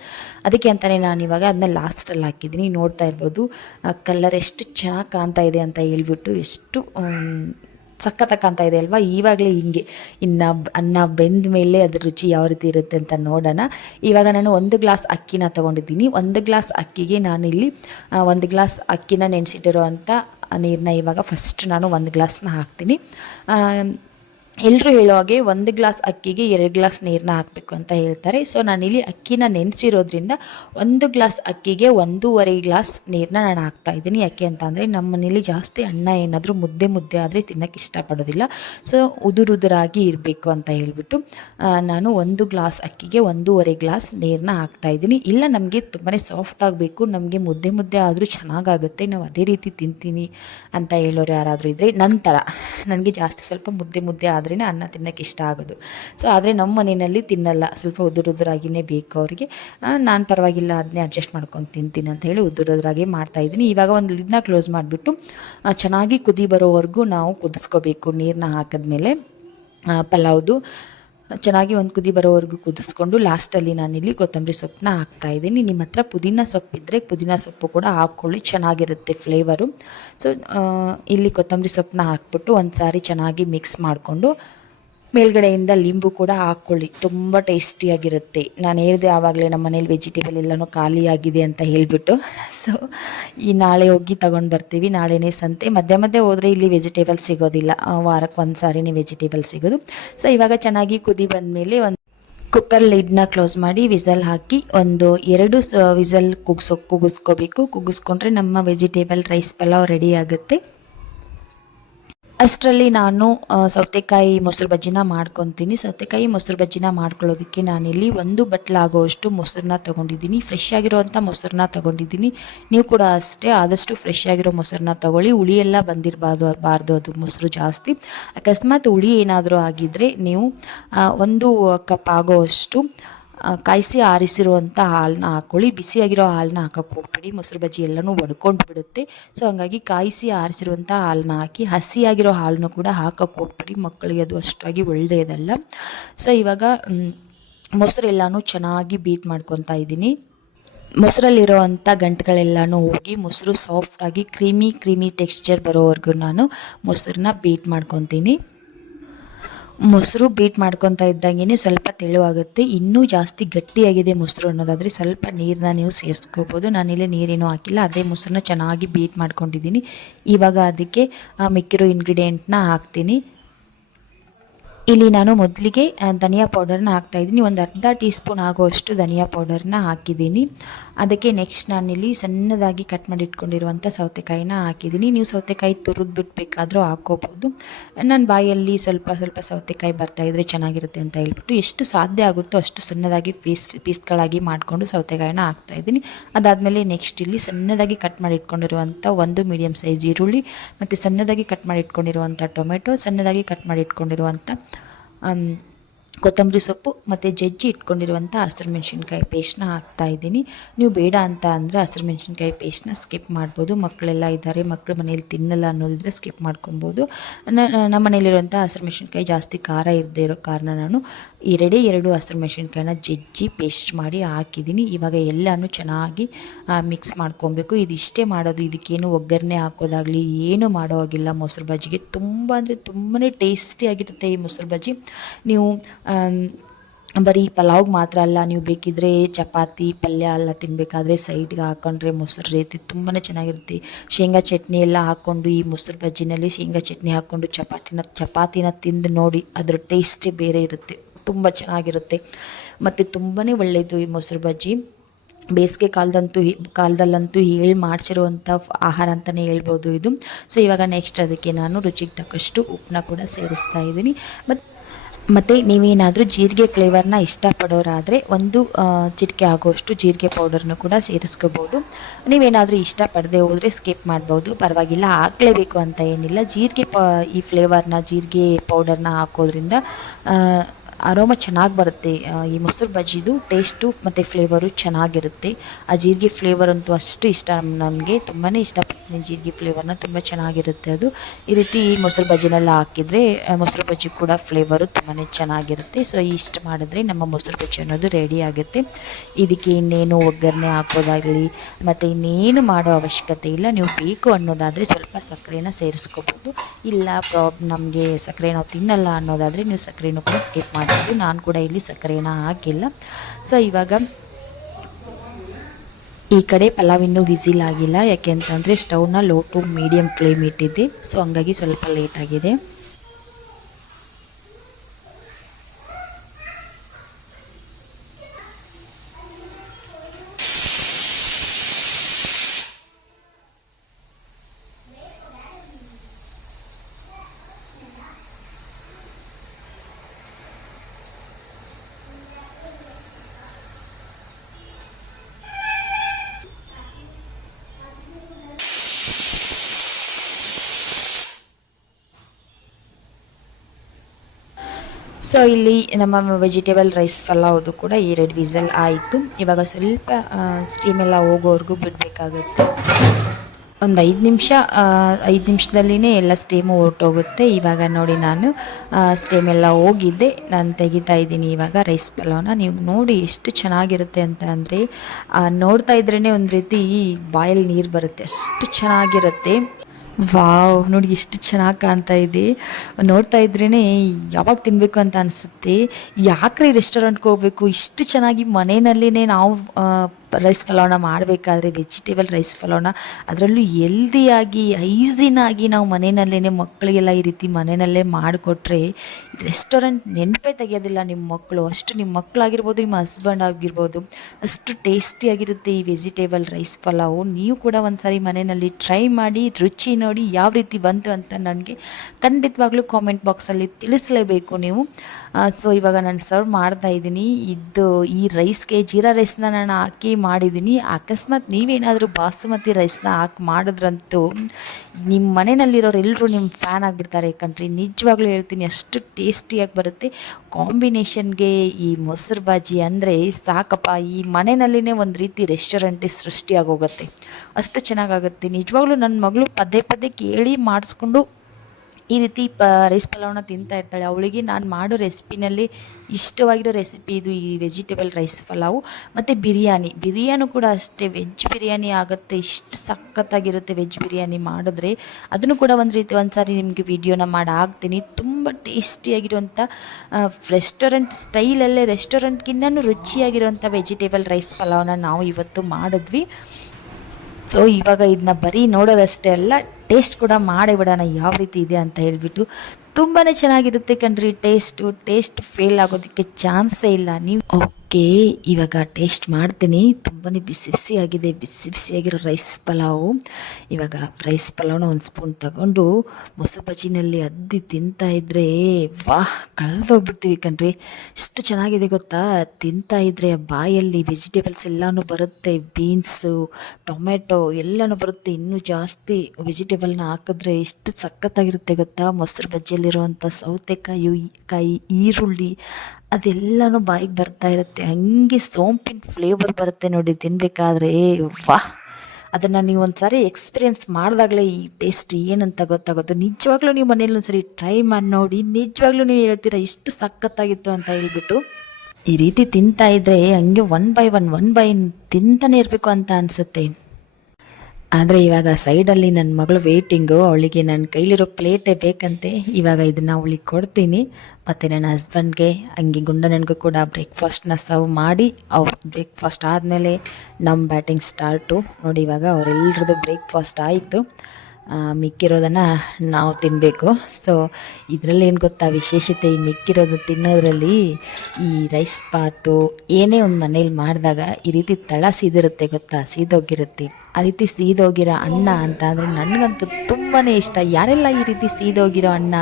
ಅದಕ್ಕೆ ಅಂತಲೇ ನಾನಿವಾಗ ಅದನ್ನ ಲಾಸ್ಟಲ್ಲಿ ಹಾಕಿದ್ದೀನಿ. ನೋಡ್ತಾ ಇರ್ಬೋದು ಕಲರ್ ಎಷ್ಟು ಚೆನ್ನಾಗಿ ಕಾಣ್ತಾ ಇದೆ ಅಂತ ಹೇಳ್ಬಿಟ್ಟು, ಎಷ್ಟು ಸಖತ್ತಾಗಿ ಕಾಣ್ತಾ ಇದೆ ಅಲ್ವಾ. ಇವಾಗಲೇ ಹಿಂಗೆ ಇನ್ನು ಅನ್ನ ಬೆಂದ ಮೇಲೆ ಅದ್ರ ರುಚಿ ಯಾವ ರೀತಿ ಇರುತ್ತೆ ಅಂತ ನೋಡೋಣ. ಇವಾಗ ನಾನು 1 ಗ್ಲಾಸ್ ಅಕ್ಕಿನ ತೊಗೊಂಡಿದ್ದೀನಿ. 1 ಗ್ಲಾಸ್ ಅಕ್ಕಿಗೆ ನಾನಿಲ್ಲಿ 1 ಗ್ಲಾಸ್ ಅಕ್ಕಿನ ನೆನೆಸಿಟ್ಟಿರೋ ಅಂಥ ನೀರನ್ನ ಇವಾಗ ಫಸ್ಟ್ ನಾನು 1 ಗ್ಲಾಸ್ನ ಹಾಕ್ತೀನಿ. ಎಲ್ಲರೂ ಹೇಳೋ ಹಾಗೆ 1 ಗ್ಲಾಸ್ ಅಕ್ಕಿಗೆ 2 ಗ್ಲಾಸ್ ನೀರನ್ನ ಹಾಕಬೇಕು ಅಂತ ಹೇಳ್ತಾರೆ. ಸೊ ನಾನಿಲ್ಲಿ ಅಕ್ಕಿನ ನೆನೆಸಿರೋದ್ರಿಂದ 1 ಗ್ಲಾಸ್ ಅಕ್ಕಿಗೆ 1.5 ಗ್ಲಾಸ್ ನೀರನ್ನ ನಾನು ಹಾಕ್ತಾಯಿದ್ದೀನಿ. ಯಾಕೆ ಅಂತ ಅಂದರೆ ನಮ್ಮ ಮನೇಲಿ ಜಾಸ್ತಿ ಅನ್ನ ಏನಾದರೂ ಮುದ್ದೆ ಆದರೆ ತಿನ್ನೋಕ್ಕೆ ಇಷ್ಟಪಡೋದಿಲ್ಲ. ಸೊ ಉದುರಾಗಿ ಇರಬೇಕು ಅಂತ ಹೇಳ್ಬಿಟ್ಟು ನಾನು 1 ಗ್ಲಾಸ್ ಅಕ್ಕಿಗೆ 1.5 ಗ್ಲಾಸ್ ನೀರನ್ನ ಹಾಕ್ತಾಯಿದ್ದೀನಿ. ಇಲ್ಲ ನಮಗೆ ತುಂಬಾ ಸಾಫ್ಟ್ ಆಗಬೇಕು, ನಮಗೆ ಮುದ್ದೆ ಆದರೂ ಚೆನ್ನಾಗಾಗುತ್ತೆ, ನಾವು ಅದೇ ರೀತಿ ತಿಂತೀನಿ ಅಂತ ಹೇಳೋರು ಯಾರಾದರೂ ಇದ್ದರೆ ನಂತರ ನನಗೆ ಜಾಸ್ತಿ ಸ್ವಲ್ಪ ಮುದ್ದೆ ಆದ್ರೇ ಅನ್ನ ತಿನ್ನೋಕ್ಕೆ ಇಷ್ಟ ಆಗೋದು. ಸೊ ಆದರೆ ನಮ್ಮ ಮನೆಯಲ್ಲಿ ತಿನ್ನಲ್ಲ, ಸ್ವಲ್ಪ ಉದುರಾಗಿಯೇ ಬೇಕು ಅವರಿಗೆ. ನಾನು ಪರವಾಗಿಲ್ಲ ಅದನ್ನೇ ಅಡ್ಜಸ್ಟ್ ಮಾಡ್ಕೊಂಡು ತಿಂತೀನಿ ಅಂತ ಹೇಳಿ ಉದುರಾಗಿ ಮಾಡ್ತಾಯಿದ್ದೀನಿ. ಇವಾಗ ಒಂದು ಲಿಡ್ನ ಕ್ಲೋಸ್ ಮಾಡಿಬಿಟ್ಟು ಚೆನ್ನಾಗಿ ಕುದಿ ಬರೋವರೆಗೂ ನಾವು ಕುದಿಸ್ಕೋಬೇಕು. ನೀರನ್ನ ಹಾಕಿದ್ಮೇಲೆ ಪಲಾವ್ದು ಚೆನ್ನಾಗಿ ಒಂದು ಕುದಿ ಬರೋವರೆಗೂ ಕುದಿಸ್ಕೊಂಡು ಲಾಸ್ಟಲ್ಲಿ ನಾನಿಲ್ಲಿ ಕೊತ್ತಂಬರಿ ಸೊಪ್ಪನ್ನ ಹಾಕ್ತಾಯಿದ್ದೀನಿ. ನಿಮ್ಮ ಹತ್ರ ಪುದೀನ ಸೊಪ್ಪಿದ್ದರೆ ಪುದೀನ ಸೊಪ್ಪು ಕೂಡ ಹಾಕ್ಕೊಳ್ಳಿ, ಚೆನ್ನಾಗಿರುತ್ತೆ ಫ್ಲೇವರು. ಸೊ ಇಲ್ಲಿ ಕೊತ್ತಂಬರಿ ಸೊಪ್ಪನ್ನ ಹಾಕ್ಬಿಟ್ಟು ಒಂದು ಸಾರಿ ಚೆನ್ನಾಗಿ ಮಿಕ್ಸ್ ಮಾಡಿಕೊಂಡು ಮೇಲ್ಗಡೆಯಿಂದ ಲಿಂಬು ಕೂಡ ಹಾಕ್ಕೊಳ್ಳಿ, ತುಂಬ ಟೇಸ್ಟಿಯಾಗಿರುತ್ತೆ. ನಾನು ಹೇಳಿದೆ ಆವಾಗಲೇ ನಮ್ಮ ಮನೇಲಿ ವೆಜಿಟೇಬಲ್ ಎಲ್ಲನೂ ಖಾಲಿಯಾಗಿದೆ ಅಂತ ಹೇಳಿಬಿಟ್ಟು. ಸೊ ಈ ನಾಳೆ ಹೋಗಿ ತೊಗೊಂಡು ಬರ್ತೀವಿ, ನಾಳೆನೇ ಸಂತೆ. ಮಧ್ಯೆ ಹೋದರೆ ಇಲ್ಲಿ ವೆಜಿಟೇಬಲ್ ಸಿಗೋದಿಲ್ಲ, ವಾರಕ್ಕೆ ಒಂದು ಸಾರಿನೇ ವೆಜಿಟೇಬಲ್ ಸಿಗೋದು. ಸೊ ಇವಾಗ ಚೆನ್ನಾಗಿ ಕುದಿ ಬಂದಮೇಲೆ ಒಂದು ಕುಕ್ಕರ್ ಲಿಡ್ನ ಕ್ಲೋಸ್ ಮಾಡಿ ವಿಸಲ್ ಹಾಕಿ ಒಂದು 2 ವಿಸಲ್ ಕುಗ್ಗಿಸ್ಕೊಂಡ್ರೆ ನಮ್ಮ ವೆಜಿಟೇಬಲ್ ರೈಸ್ ಪಲಾವ್ ರೆಡಿ ಆಗುತ್ತೆ. ಅಷ್ಟರಲ್ಲಿ ನಾನು ಸೌತೆಕಾಯಿ ಮೊಸರು ಬಜ್ಜಿನ ಮಾಡ್ಕೊತೀನಿ. ಸೌತೆಕಾಯಿ ಮೊಸರು ಬಜ್ಜಿನ ಮಾಡ್ಕೊಳ್ಳೋದಕ್ಕೆ ನಾನಿಲ್ಲಿ 1 ಬಟ್ಲಾಗೋಷ್ಟು ಮೊಸರನ್ನ ತೊಗೊಂಡಿದ್ದೀನಿ. ಫ್ರೆಶ್ ಆಗಿರೋವಂಥ ಮೊಸರನ್ನ ತೊಗೊಂಡಿದ್ದೀನಿ. ನೀವು ಕೂಡ ಅಷ್ಟೇ ಆದಷ್ಟು ಫ್ರೆಶ್ ಆಗಿರೋ ಮೊಸರನ್ನ ತೊಗೊಳ್ಳಿ. ಹುಳಿ ಎಲ್ಲ ಬಾರ್ದು ಅದು ಮೊಸರು ಜಾಸ್ತಿ. ಅಕಸ್ಮಾತ್ ಹುಳಿ ಏನಾದರೂ ಆಗಿದ್ದರೆ ನೀವು 1 ಕಪ್ ಆಗೋವಷ್ಟು ಕಾಯಿಸಿ ಆರಿಸಿರುವಂಥ ಹಾಲನ್ನ ಹಾಕ್ಕೊಳ್ಳಿ. ಬಿಸಿಯಾಗಿರೋ ಹಾಲನ್ನ ಹಾಕೋಕ್ಕೆ ಹೋಗ್ಬೇಡಿ, ಮೊಸರು ಬಜ್ಜಿ ಎಲ್ಲನೂ ಒಡ್ಕೊಂಡು ಬಿಡುತ್ತೆ. ಸೊ ಹಾಗಾಗಿ ಕಾಯಿಸಿ ಆರಿಸಿರುವಂಥ ಹಾಲನ್ನ ಹಾಕಿ, ಹಸಿಯಾಗಿರೋ ಹಾಲನ್ನು ಕೂಡ ಹಾಕೋಕ್ಕೆ ಹೋಗ್ಬೇಡಿ, ಮಕ್ಕಳಿಗೆ ಅದು ಅಷ್ಟಾಗಿ ಒಳ್ಳೆಯದಲ್ಲ. ಸೊ ಇವಾಗ ಮೊಸರೆಲ್ಲನೂ ಚೆನ್ನಾಗಿ ಬೀಟ್ ಮಾಡ್ಕೊತಾ ಇದ್ದೀನಿ. ಮೊಸರಲ್ಲಿರೋವಂಥ ಗಂಟುಗಳೆಲ್ಲನೂ ಹೋಗಿ ಮೊಸರು ಸಾಫ್ಟಾಗಿ ಕ್ರೀಮಿ ಟೆಕ್ಸ್ಚರ್ ಬರೋವರೆಗೂ ನಾನು ಮೊಸರನ್ನ ಬೀಟ್ ಮಾಡ್ಕೊತೀನಿ. ಮೊಸರು ಬೀಟ್ ಮಾಡ್ಕೊತಾ ಇದ್ದಂಗೆ ಸ್ವಲ್ಪ ತೆಳುವಾಗುತ್ತೆ. ಇನ್ನೂ ಜಾಸ್ತಿ ಗಟ್ಟಿಯಾಗಿದೆ ಮೊಸರು ಅನ್ನೋದಾದರೆ ಸ್ವಲ್ಪ ನೀರನ್ನ ನೀವು ಸೇರಿಸ್ಕೋಬೋದು. ನಾನಿಲ್ಲಿ ನೀರೇನೂ ಹಾಕಿಲ್ಲ, ಅದೇ ಮೊಸರನ್ನ ಚೆನ್ನಾಗಿ ಬೀಟ್ ಮಾಡ್ಕೊಂಡಿದ್ದೀನಿ. ಇವಾಗ ಅದಕ್ಕೆ ಮಿಕ್ಕಿರೋ ಇಂಗ್ರೀಡಿಯೆಂಟ್ನ ಹಾಕ್ತೀನಿ. ಇಲ್ಲಿ ನಾನು ಮೊದಲಿಗೆ ಧನಿಯಾ ಪೌಡರ್ನ ಹಾಕ್ತಾಯಿದ್ದೀನಿ. ಒಂದು ಅರ್ಧ ಟೀ ಸ್ಪೂನ್ ಆಗುವಷ್ಟು ಧನಿಯಾ ಪೌಡರ್ನ ಹಾಕಿದ್ದೀನಿ. ಅದಕ್ಕೆ ನೆಕ್ಸ್ಟ್ ನಾನಿಲ್ಲಿ ಸಣ್ಣದಾಗಿ ಕಟ್ ಮಾಡಿ ಇಟ್ಕೊಂಡಿರುವಂಥ ಸೌತೆಕಾಯಿನ ಹಾಕಿದ್ದೀನಿ. ನೀವು ಸೌತೆಕಾಯಿ ತುರಿದ್ಬಿಟ್ಟು ಬೇಕಾದರೂ ಹಾಕ್ಕೋಬೋದು. ನನ್ನ ಬಾಯಲ್ಲಿ ಸ್ವಲ್ಪ ಸೌತೆಕಾಯಿ ಬರ್ತಾಯಿದ್ರೆ ಚೆನ್ನಾಗಿರುತ್ತೆ ಅಂತ ಹೇಳ್ಬಿಟ್ಟು ಎಷ್ಟು ಸಾಧ್ಯ ಆಗುತ್ತೋ ಅಷ್ಟು ಸಣ್ಣದಾಗಿ ಪೀಸ್ಗಳಾಗಿ ಮಾಡಿಕೊಂಡು ಸೌತೆಕಾಯಿನ ಹಾಕ್ತಾಯಿದ್ದೀನಿ. ಅದಾದಮೇಲೆ ನೆಕ್ಸ್ಟ್ ಇಲ್ಲಿ ಸಣ್ಣದಾಗಿ ಕಟ್ ಮಾಡಿ ಇಟ್ಕೊಂಡಿರುವಂಥ 1 ಮೀಡಿಯಮ್ ಸೈಜ್ ಈರುಳ್ಳಿ ಮತ್ತು ಸಣ್ಣದಾಗಿ ಕಟ್ ಮಾಡಿ ಇಟ್ಕೊಂಡಿರುವಂಥ ಟೊಮೆಟೊ, ಸಣ್ಣದಾಗಿ ಕಟ್ ಮಾಡಿ ಇಟ್ಕೊಂಡಿರುವಂಥ ಕೊತ್ತಂಬರಿ ಸೊಪ್ಪು ಮತ್ತು ಜಜ್ಜಿ ಇಟ್ಕೊಂಡಿರುವಂಥ ಹಸಿರು ಮೆಣಸಿನ್ಕಾಯಿ ಪೇಸ್ಟ್ನ ಹಾಕ್ತಾಯಿದ್ದೀನಿ. ನೀವು ಬೇಡ ಅಂತ ಅಂದರೆ ಹಸಿರು ಮೆಣಸಿನ್ಕಾಯಿ ಪೇಸ್ಟ್ನ ಸ್ಕಿಪ್ ಮಾಡ್ಬೋದು. ಮಕ್ಕಳೆಲ್ಲ ಇದ್ದಾರೆ, ಮಕ್ಕಳು ಮನೇಲಿ ತಿನ್ನಲ್ಲ ಅನ್ನೋದಿದ್ರೆ ಸ್ಕಿಪ್ ಮಾಡ್ಕೊಬೋದು. ನಮ್ಮ ಮನೇಲಿರುವಂಥ ಹಸಿರು ಮೆಣಸಿನ್ಕಾಯಿ ಜಾಸ್ತಿ ಖಾರ ಇರದೇ ಇರೋ ಕಾರಣ ನಾನು 2 ಹಸಿರು ಮೆಣಸಿನ್ಕಾಯಿನ ಜಜ್ಜಿ ಪೇಸ್ಟ್ ಮಾಡಿ ಹಾಕಿದ್ದೀನಿ. ಇವಾಗ ಎಲ್ಲನೂ ಚೆನ್ನಾಗಿ ಮಿಕ್ಸ್ ಮಾಡ್ಕೊಬೇಕು. ಇದಿಷ್ಟೇ ಮಾಡೋದು, ಇದಕ್ಕೇನು ಒಗ್ಗರಣೆ ಹಾಕೋದಾಗಲಿ ಏನೂ ಮಾಡೋ ಹಾಗಿಲ್ಲ. ಮೊಸರು ಬಜ್ಜಿಗೆ ತುಂಬ ಅಂದರೆ ತುಂಬಾ ಟೇಸ್ಟಿಯಾಗಿರುತ್ತೆ ಈ ಮೊಸರು ಬಜ್ಜಿ. ನೀವು ಬರೀ ಪಲಾವ್ಗೆ ಮಾತ್ರ ಅಲ್ಲ, ನೀವು ಬೇಕಿದ್ದರೆ ಚಪಾತಿ ಪಲ್ಯ ಎಲ್ಲ ತಿನ್ನಬೇಕಾದ್ರೆ ಸೈಡ್ಗೆ ಹಾಕ್ಕೊಂಡ್ರೆ ಮೊಸರು ರೀತಿ ತುಂಬಾ ಚೆನ್ನಾಗಿರುತ್ತೆ. ಶೇಂಗಾ ಚಟ್ನಿ ಎಲ್ಲ ಹಾಕ್ಕೊಂಡು ಈ ಮೊಸರು ಬಜ್ಜಿನಲ್ಲಿ ಶೇಂಗಾ ಚಟ್ನಿ ಹಾಕ್ಕೊಂಡು ಚಪಾತಿನ ತಿಂದು ನೋಡಿ, ಅದರ ಟೇಸ್ಟೇ ಬೇರೆ ಇರುತ್ತೆ, ತುಂಬ ಚೆನ್ನಾಗಿರುತ್ತೆ. ಮತ್ತು ತುಂಬಾ ಒಳ್ಳೆಯದು ಈ ಮೊಸರು ಬಜ್ಜಿ. ಬೇಸಿಗೆ ಕಾಲದಲ್ಲಂತೂ ಹೇಳಿ ಮಾಡಿಸಿರುವಂಥ ಆಹಾರ ಅಂತಲೇ ಹೇಳ್ಬೋದು ಇದು. ಸೊ ಇವಾಗ ನೆಕ್ಸ್ಟ್ ಅದಕ್ಕೆ ನಾನು ರುಚಿಗೆ ತಕ್ಕಷ್ಟು ಉಪ್ಪನ್ನ ಕೂಡ ಸೇರಿಸ್ತಾ ಇದ್ದೀನಿ. ಮತ್ತು ನೀವೇನಾದರೂ ಜೀರಿಗೆ ಫ್ಲೇವರ್ನ ಇಷ್ಟಪಡೋರಾದರೆ 1 ಚಿಟಿಕೆ ಆಗೋಷ್ಟು ಜೀರಿಗೆ ಪೌಡರ್ನು ಕೂಡ ಸೇರಿಸ್ಕೋಬೋದು. ನೀವೇನಾದರೂ ಇಷ್ಟಪಡದೆ ಹೋದರೆ ಸ್ಕಿಪ್ ಮಾಡ್ಬೋದು, ಪರವಾಗಿಲ್ಲ, ಹಾಕಲೇಬೇಕು ಅಂತ ಏನಿಲ್ಲ. ಈ ಫ್ಲೇವರ್ನ ಜೀರಿಗೆ ಪೌಡರ್ನ ಹಾಕೋದ್ರಿಂದ ಅರೋಮ ಚೆನ್ನಾಗಿ ಬರುತ್ತೆ. ಈ ಮೊಸರು ಬಜ್ಜಿದು ಟೇಸ್ಟು ಮತ್ತು ಫ್ಲೇವರು ಚೆನ್ನಾಗಿರುತ್ತೆ. ಆ ಜೀರಿಗೆ ಫ್ಲೇವರ್ ಅಂತೂ ಅಷ್ಟು ಇಷ್ಟ ನನಗೆ, ತುಂಬಾ ಇಷ್ಟಪಡ್ತೀನಿ ಜೀರಿಗೆ ಫ್ಲೇವರ್ನ, ತುಂಬ ಚೆನ್ನಾಗಿರುತ್ತೆ ಅದು. ಈ ರೀತಿ ಮೊಸರು ಬಜ್ಜಿನೆಲ್ಲ ಹಾಕಿದರೆ ಮೊಸರು ಬಜ್ಜಿ ಕೂಡ ಫ್ಲೇವರು ತುಂಬಾ ಚೆನ್ನಾಗಿರುತ್ತೆ. ಸೊ ಇಷ್ಟು ಮಾಡಿದ್ರೆ ನಮ್ಮ ಮೊಸರು ಬಜ್ಜಿ ಅನ್ನೋದು ರೆಡಿ ಆಗುತ್ತೆ. ಇದಕ್ಕೆ ಇನ್ನೇನು ಒಗ್ಗರಣೆ ಹಾಕೋದಾಗಲಿ ಮತ್ತು ಇನ್ನೇನು ಮಾಡೋ ಅವಶ್ಯಕತೆ ಇಲ್ಲ. ನೀವು ಬೇಕು ಅನ್ನೋದಾದರೆ ಸ್ವಲ್ಪ ಸಕ್ಕರೆನ ಸೇರಿಸ್ಕೋಬೋದು. ಇಲ್ಲ ನಮಗೆ ಸಕ್ಕರೆ ನಾವು ತಿನ್ನಲ್ಲ ಅನ್ನೋದಾದರೆ ನೀವು ಸಕ್ಕರೆನೂ ಕೂಡ ಸ್ಕಿಪ್ ಮಾಡಿ. ನಾನು ಕೂಡ ಇಲ್ಲಿ ಸಕ್ಕರೆನ ಹಾಕಿಲ್ಲ. ಸೊ ಇವಾಗ ಈ ಕಡೆ ಪಲಾವ್ ಇನ್ನೂ ವಿಸಿಲ್ ಆಗಿಲ್ಲ, ಯಾಕೆ ಅಂತಂದರೆ ಸ್ಟವ್ನ ಲೋ ಟು ಮೀಡಿಯಮ್ ಫ್ಲೇಮ್ ಇಟ್ಟಿದ್ದೆ. ಸೊ ಹಂಗಾಗಿ ಸ್ವಲ್ಪ ಲೇಟ್ ಆಗಿದೆ. ಸೊ ಇಲ್ಲಿ ನಮ್ಮ ವೆಜಿಟೇಬಲ್ ರೈಸ್ ಪಲಾವ್ದು ಕೂಡ 2 ವಿಸಲ್ ಆಯಿತು. ಇವಾಗ ಸ್ವಲ್ಪ ಸ್ಟೀಮ್ ಎಲ್ಲ ಹೋಗೋವರೆಗೂ ಬಿಡಬೇಕಾಗುತ್ತೆ. ಒಂದು 5 ನಿಮಿಷದಲ್ಲಿನೇ ಎಲ್ಲ ಸ್ಟೀಮು ಹೊರಟೋಗುತ್ತೆ. ಇವಾಗ ನೋಡಿ ನಾನು ಸ್ಟೀಮ್ ಎಲ್ಲ ಹೋಗಿದ್ದೆ, ನಾನು ತೆಗಿತಾ ಇದ್ದೀನಿ ಇವಾಗ ರೈಸ್ ಪಲಾವ್ನ. ನೀವು ನೋಡಿ ಎಷ್ಟು ಚೆನ್ನಾಗಿರುತ್ತೆ ಅಂತ ಅಂದರೆ ನೋಡ್ತಾ ಇದ್ರೇ ಒಂದು ರೀತಿ ಬಾಯಲ್ಲಿ ನೀರು ಬರುತ್ತೆ, ಅಷ್ಟು ಚೆನ್ನಾಗಿರುತ್ತೆ. ವಾವ್, ನೋಡಿ ಎಷ್ಟು ಚೆನ್ನಾಗಿ ಕಾಣ್ತಾ ಇದೆ. ನೋಡ್ತಾ ಇದ್ರೇ ಯಾವಾಗ ತಿನ್ನಬೇಕು ಅಂತ ಅನಿಸುತ್ತೆ. ಯಾಕ್ರಿ ರೆಸ್ಟೋರೆಂಟ್ಗೆ ಹೋಗಬೇಕು, ಇಷ್ಟು ಚೆನ್ನಾಗಿ ಮನೆಯಲ್ಲಿನೇ ನಾವು ರೈಸ್ ಪಲಾವ್ನ ಮಾಡಬೇಕಾದ್ರೆ ವೆಜಿಟೇಬಲ್ ರೈಸ್ ಪಲಾವ್ನ, ಅದರಲ್ಲೂ ಎಲ್ದಿಯಾಗಿ ಹೈಜಿನಾಗಿ ನಾವು ಮನೆಯಲ್ಲೇ ಮಕ್ಕಳಿಗೆಲ್ಲ ಈ ರೀತಿ ಮನೆಯಲ್ಲೇ ಮಾಡಿಕೊಟ್ರೆ ರೆಸ್ಟೋರೆಂಟ್ ನೆನಪೇ ತೆಗೆಯೋದಿಲ್ಲ ನಿಮ್ಮ ಮಕ್ಕಳು. ಅಷ್ಟು ನಿಮ್ಮ ಮಕ್ಕಳಾಗಿರ್ಬೋದು, ನಿಮ್ಮ ಹಸ್ಬೆಂಡ್ ಆಗಿರ್ಬೋದು, ಅಷ್ಟು ಟೇಸ್ಟಿಯಾಗಿರುತ್ತೆ ಈ ವೆಜಿಟೇಬಲ್ ರೈಸ್ ಪಲಾವು. ನೀವು ಕೂಡ ಒಂದು ಸಾರಿ ಮನೆಯಲ್ಲಿ ಟ್ರೈ ಮಾಡಿ, ರುಚಿ ನೋಡಿ ಯಾವ ರೀತಿ ಬಂತು ಅಂತ ನನಗೆ ಖಂಡಿತವಾಗ್ಲೂ ಕಾಮೆಂಟ್ ಬಾಕ್ಸಲ್ಲಿ ತಿಳಿಸಲೇಬೇಕು ನೀವು. ಸೊ ಇವಾಗ ನಾನು ಸರ್ವ್ ಮಾಡ್ತಾ ಇದ್ದೀನಿ. ಈ ರೈಸ್ಗೆ ಜೀರಾ ರೈಸ್ನ ನಾನು ಹಾಕಿ ಮಾಡಿದ್ದೀನಿ. ಅಕಸ್ಮಾತ್ ನೀವೇನಾದರೂ ಬಾಸುಮತಿ ರೈಸ್ನ ಹಾಕಿ ಮಾಡಿದ್ರಂತೂ ನಿಮ್ಮ ಮನೆಯಲ್ಲಿರೋರೆಲ್ಲರೂ ನಿಮ್ಮ ಫ್ಯಾನ್ ಆಗಿಬಿಡ್ತಾರೆ ಕಣ್ರಿ. ನಿಜವಾಗ್ಲೂ ಹೇಳ್ತೀನಿ, ಅಷ್ಟು ಟೇಸ್ಟಿಯಾಗಿ ಬರುತ್ತೆ. ಕಾಂಬಿನೇಷನ್ಗೆ ಈ ಮೊಸರು ಬಾಜಿ ಅಂದರೆ ಸಾಕಪ್ಪ, ಈ ಮನೆಯಲ್ಲಿನೇ ಒಂದು ರೀತಿ ರೆಸ್ಟೋರೆಂಟೇ ಸೃಷ್ಟಿಯಾಗಿ ಹೋಗುತ್ತೆ, ಅಷ್ಟು ಚೆನ್ನಾಗಾಗುತ್ತೆ. ನಿಜವಾಗ್ಲೂ ನನ್ನ ಮಗಳು ಪದೇ ಪದೇ ಕೇಳಿ ಮಾಡಿಸ್ಕೊಂಡು ಈ ರೀತಿ ರೈಸ್ ಪಲಾವ್ನ ತಿಂತಾ ಇರ್ತಾಳೆ. ಅವಳಿಗೆ ನಾನು ಮಾಡೋ ರೆಸಿಪಿನಲ್ಲಿ ಇಷ್ಟವಾಗಿರೋ ರೆಸಿಪಿ ಇದು, ಈ ವೆಜಿಟೇಬಲ್ ರೈಸ್ ಪಲಾವು. ಮತ್ತು ಬಿರಿಯಾನಿ ಕೂಡ ಅಷ್ಟೇ, ವೆಜ್ ಬಿರಿಯಾನಿ ಆಗುತ್ತೆ, ಇಷ್ಟು ಸಖತ್ತಾಗಿರುತ್ತೆ ವೆಜ್ ಬಿರಿಯಾನಿ ಮಾಡಿದ್ರೆ. ಅದನ್ನು ಕೂಡ ಒಂದು ಸಾರಿ ನಿಮಗೆ ವಿಡಿಯೋನ ಮಾಡಿ ಹಾಕ್ತೀನಿ. ತುಂಬ ಟೇಸ್ಟಿಯಾಗಿರುವಂಥ ರೆಸ್ಟೋರೆಂಟ್ ಸ್ಟೈಲಲ್ಲೇ, ರೆಸ್ಟೋರೆಂಟ್ಗಿನ್ನೂ ರುಚಿಯಾಗಿರುವಂಥ ವೆಜಿಟೇಬಲ್ ರೈಸ್ ಪಲಾವ್ನ ನಾವು ಇವತ್ತು ಮಾಡಿದ್ವಿ. ಸೊ ಇವಾಗ ಇದನ್ನ ಬರೀ ನೋಡೋದಷ್ಟೇ ಅಲ್ಲ, ಟೇಸ್ಟ್ ಕೂಡ ಮಾಡೇ ಬಿಡೋಣ ಯಾವ ರೀತಿ ಇದೆ ಅಂತ ಹೇಳಿಬಿಟ್ಟು. ತುಂಬಾ ಚೆನ್ನಾಗಿರುತ್ತೆ ಕಣ್ರಿ. ಟೇಸ್ಟ್ ಫೇಲ್ ಆಗೋದಕ್ಕೆ ಚಾನ್ಸೇ ಇಲ್ಲ. ನೀವು ಓಕೆ, ಇವಾಗ ಟೇಸ್ಟ್ ಮಾಡ್ತೀನಿ. ತುಂಬಾ ಬಿಸಿಯಾಗಿದೆ, ಬಿಸಿಯಾಗಿರೋ ರೈಸ್ ಪಲಾವು. ಇವಾಗ ರೈಸ್ ಪಲಾವ್ನ ಒಂದು ಸ್ಪೂನ್ ತಗೊಂಡು ಮೊಸರು ಬಜ್ಜಿನಲ್ಲಿ ಅದ್ದಿ ತಿಂತಾ ಇದ್ದರೆ ವಾಹ್, ಕಳೆದೋಗ್ಬಿಡ್ತೀವಿ ಕಣ್ರಿ. ಎಷ್ಟು ಚೆನ್ನಾಗಿದೆ ಗೊತ್ತಾ. ತಿಂತಾ ಇದ್ದರೆ ಬಾಯಲ್ಲಿ ವೆಜಿಟೇಬಲ್ಸ್ ಎಲ್ಲನೂ ಬರುತ್ತೆ, ಬೀನ್ಸು, ಟೊಮೆಟೊ ಎಲ್ಲನೂ ಬರುತ್ತೆ. ಇನ್ನೂ ಜಾಸ್ತಿ ವೆಜಿಟೇಬಲ್ನ ಹಾಕಿದ್ರೆ ಎಷ್ಟು ಸಖತ್ತಾಗಿರುತ್ತೆ ಗೊತ್ತಾ. ಮೊಸರು ಬಜ್ಜಿಯಲ್ಲಿರುವಂಥ ಸೌತೆಕಾಯಿ, ಈರುಳ್ಳಿ ಅದೆಲ್ಲನೂ ಬಾಯಿಗೆ ಬರ್ತಾ ಇರುತ್ತೆ. ಹಾಗೆ ಸೋಂಪಿನ ಫ್ಲೇವರ್ ಬರುತ್ತೆ ನೋಡಿ ತಿನ್ನಬೇಕಾದ್ರೆ. ವಾಹ್, ಅದನ್ನು ನೀವು ಒಂದು ಸಾರಿ ಎಕ್ಸ್ಪೀರಿಯೆನ್ಸ್ ಮಾಡಿದಾಗಲೇ ಈ ಟೇಸ್ಟ್ ಏನಂತ ಗೊತ್ತಾಗೋದು. ನಿಜವಾಗ್ಲೂ ನೀವು ಮನೇಲಿ ಒಂದು ಸಾರಿ ಟ್ರೈ ಮಾಡಿ ನೋಡಿ. ನಿಜವಾಗ್ಲೂ ನೀವು ಹೇಳ್ತೀರಾ ಇಷ್ಟು ಸಖತ್ತಾಗಿತ್ತು ಅಂತ ಹೇಳ್ಬಿಟ್ಟು. ಈ ರೀತಿ ತಿಂತಾ ಇದ್ದರೆ ಹಂಗೆ ಒನ್ ಬೈ ಒನ್ ತಿಂತಾನೆ ಇರಬೇಕು ಅಂತ ಅನಿಸುತ್ತೆ. ಆದರೆ ಇವಾಗ ಸೈಡಲ್ಲಿ ನನ್ನ ಮಗಳು ವೇಟಿಂಗು, ಅವಳಿಗೆ ನನ್ನ ಕೈಲಿರೋ ಪ್ಲೇಟೇ ಬೇಕಂತೆ. ಇವಾಗ ಇದನ್ನು ಅವಳಿಗೆ ಕೊಡ್ತೀನಿ. ಮತ್ತು ನನ್ನ ಹಸ್ಬೆಂಡ್ಗೆ ಹಂಗೆ ಗುಂಡನಿಗೂ ಕೂಡ ಬ್ರೇಕ್ಫಾಸ್ಟ್ನ ಸರ್ವ್ ಮಾಡಿ, ಅವ್ರ ಬ್ರೇಕ್ಫಾಸ್ಟ್ ಆದಮೇಲೆ ನಮ್ಮ ಬ್ಯಾಟಿಂಗ್ ಸ್ಟಾರ್ಟು. ನೋಡಿ ಇವಾಗ ಅವರೆಲ್ಲರದ್ದು ಬ್ರೇಕ್ಫಾಸ್ಟ್ ಆಯಿತು, ಮಿಕ್ಕಿರೋದನ್ನು ನಾವು ತಿನ್ನಬೇಕು. ಸೊ ಇದರಲ್ಲಿ ಏನು ಗೊತ್ತಾ ವಿಶೇಷತೆ, ಈ ಮಿಕ್ಕಿರೋದು ತಿನ್ನೋದ್ರಲ್ಲಿ ಈ ರೈಸ್ ಬಾತು ಏನೇ ಒಂದು ಮನೇಲಿ ಮಾಡಿದಾಗ ಈ ರೀತಿ ತಳ ಸೀದಿರುತ್ತೆ ಗೊತ್ತಾ, ಸೀದೋಗಿರುತ್ತೆ. ಆ ರೀತಿ ಸೀದೋಗಿರೋ ಅನ್ನ ಅಂತ ಅಂದರೆ ನನಗಂತೂ ತುಂಬಾ ಇಷ್ಟ. ಯಾರೆಲ್ಲ ಈ ರೀತಿ ಸೀದೋಗಿರೋ ಅನ್ನ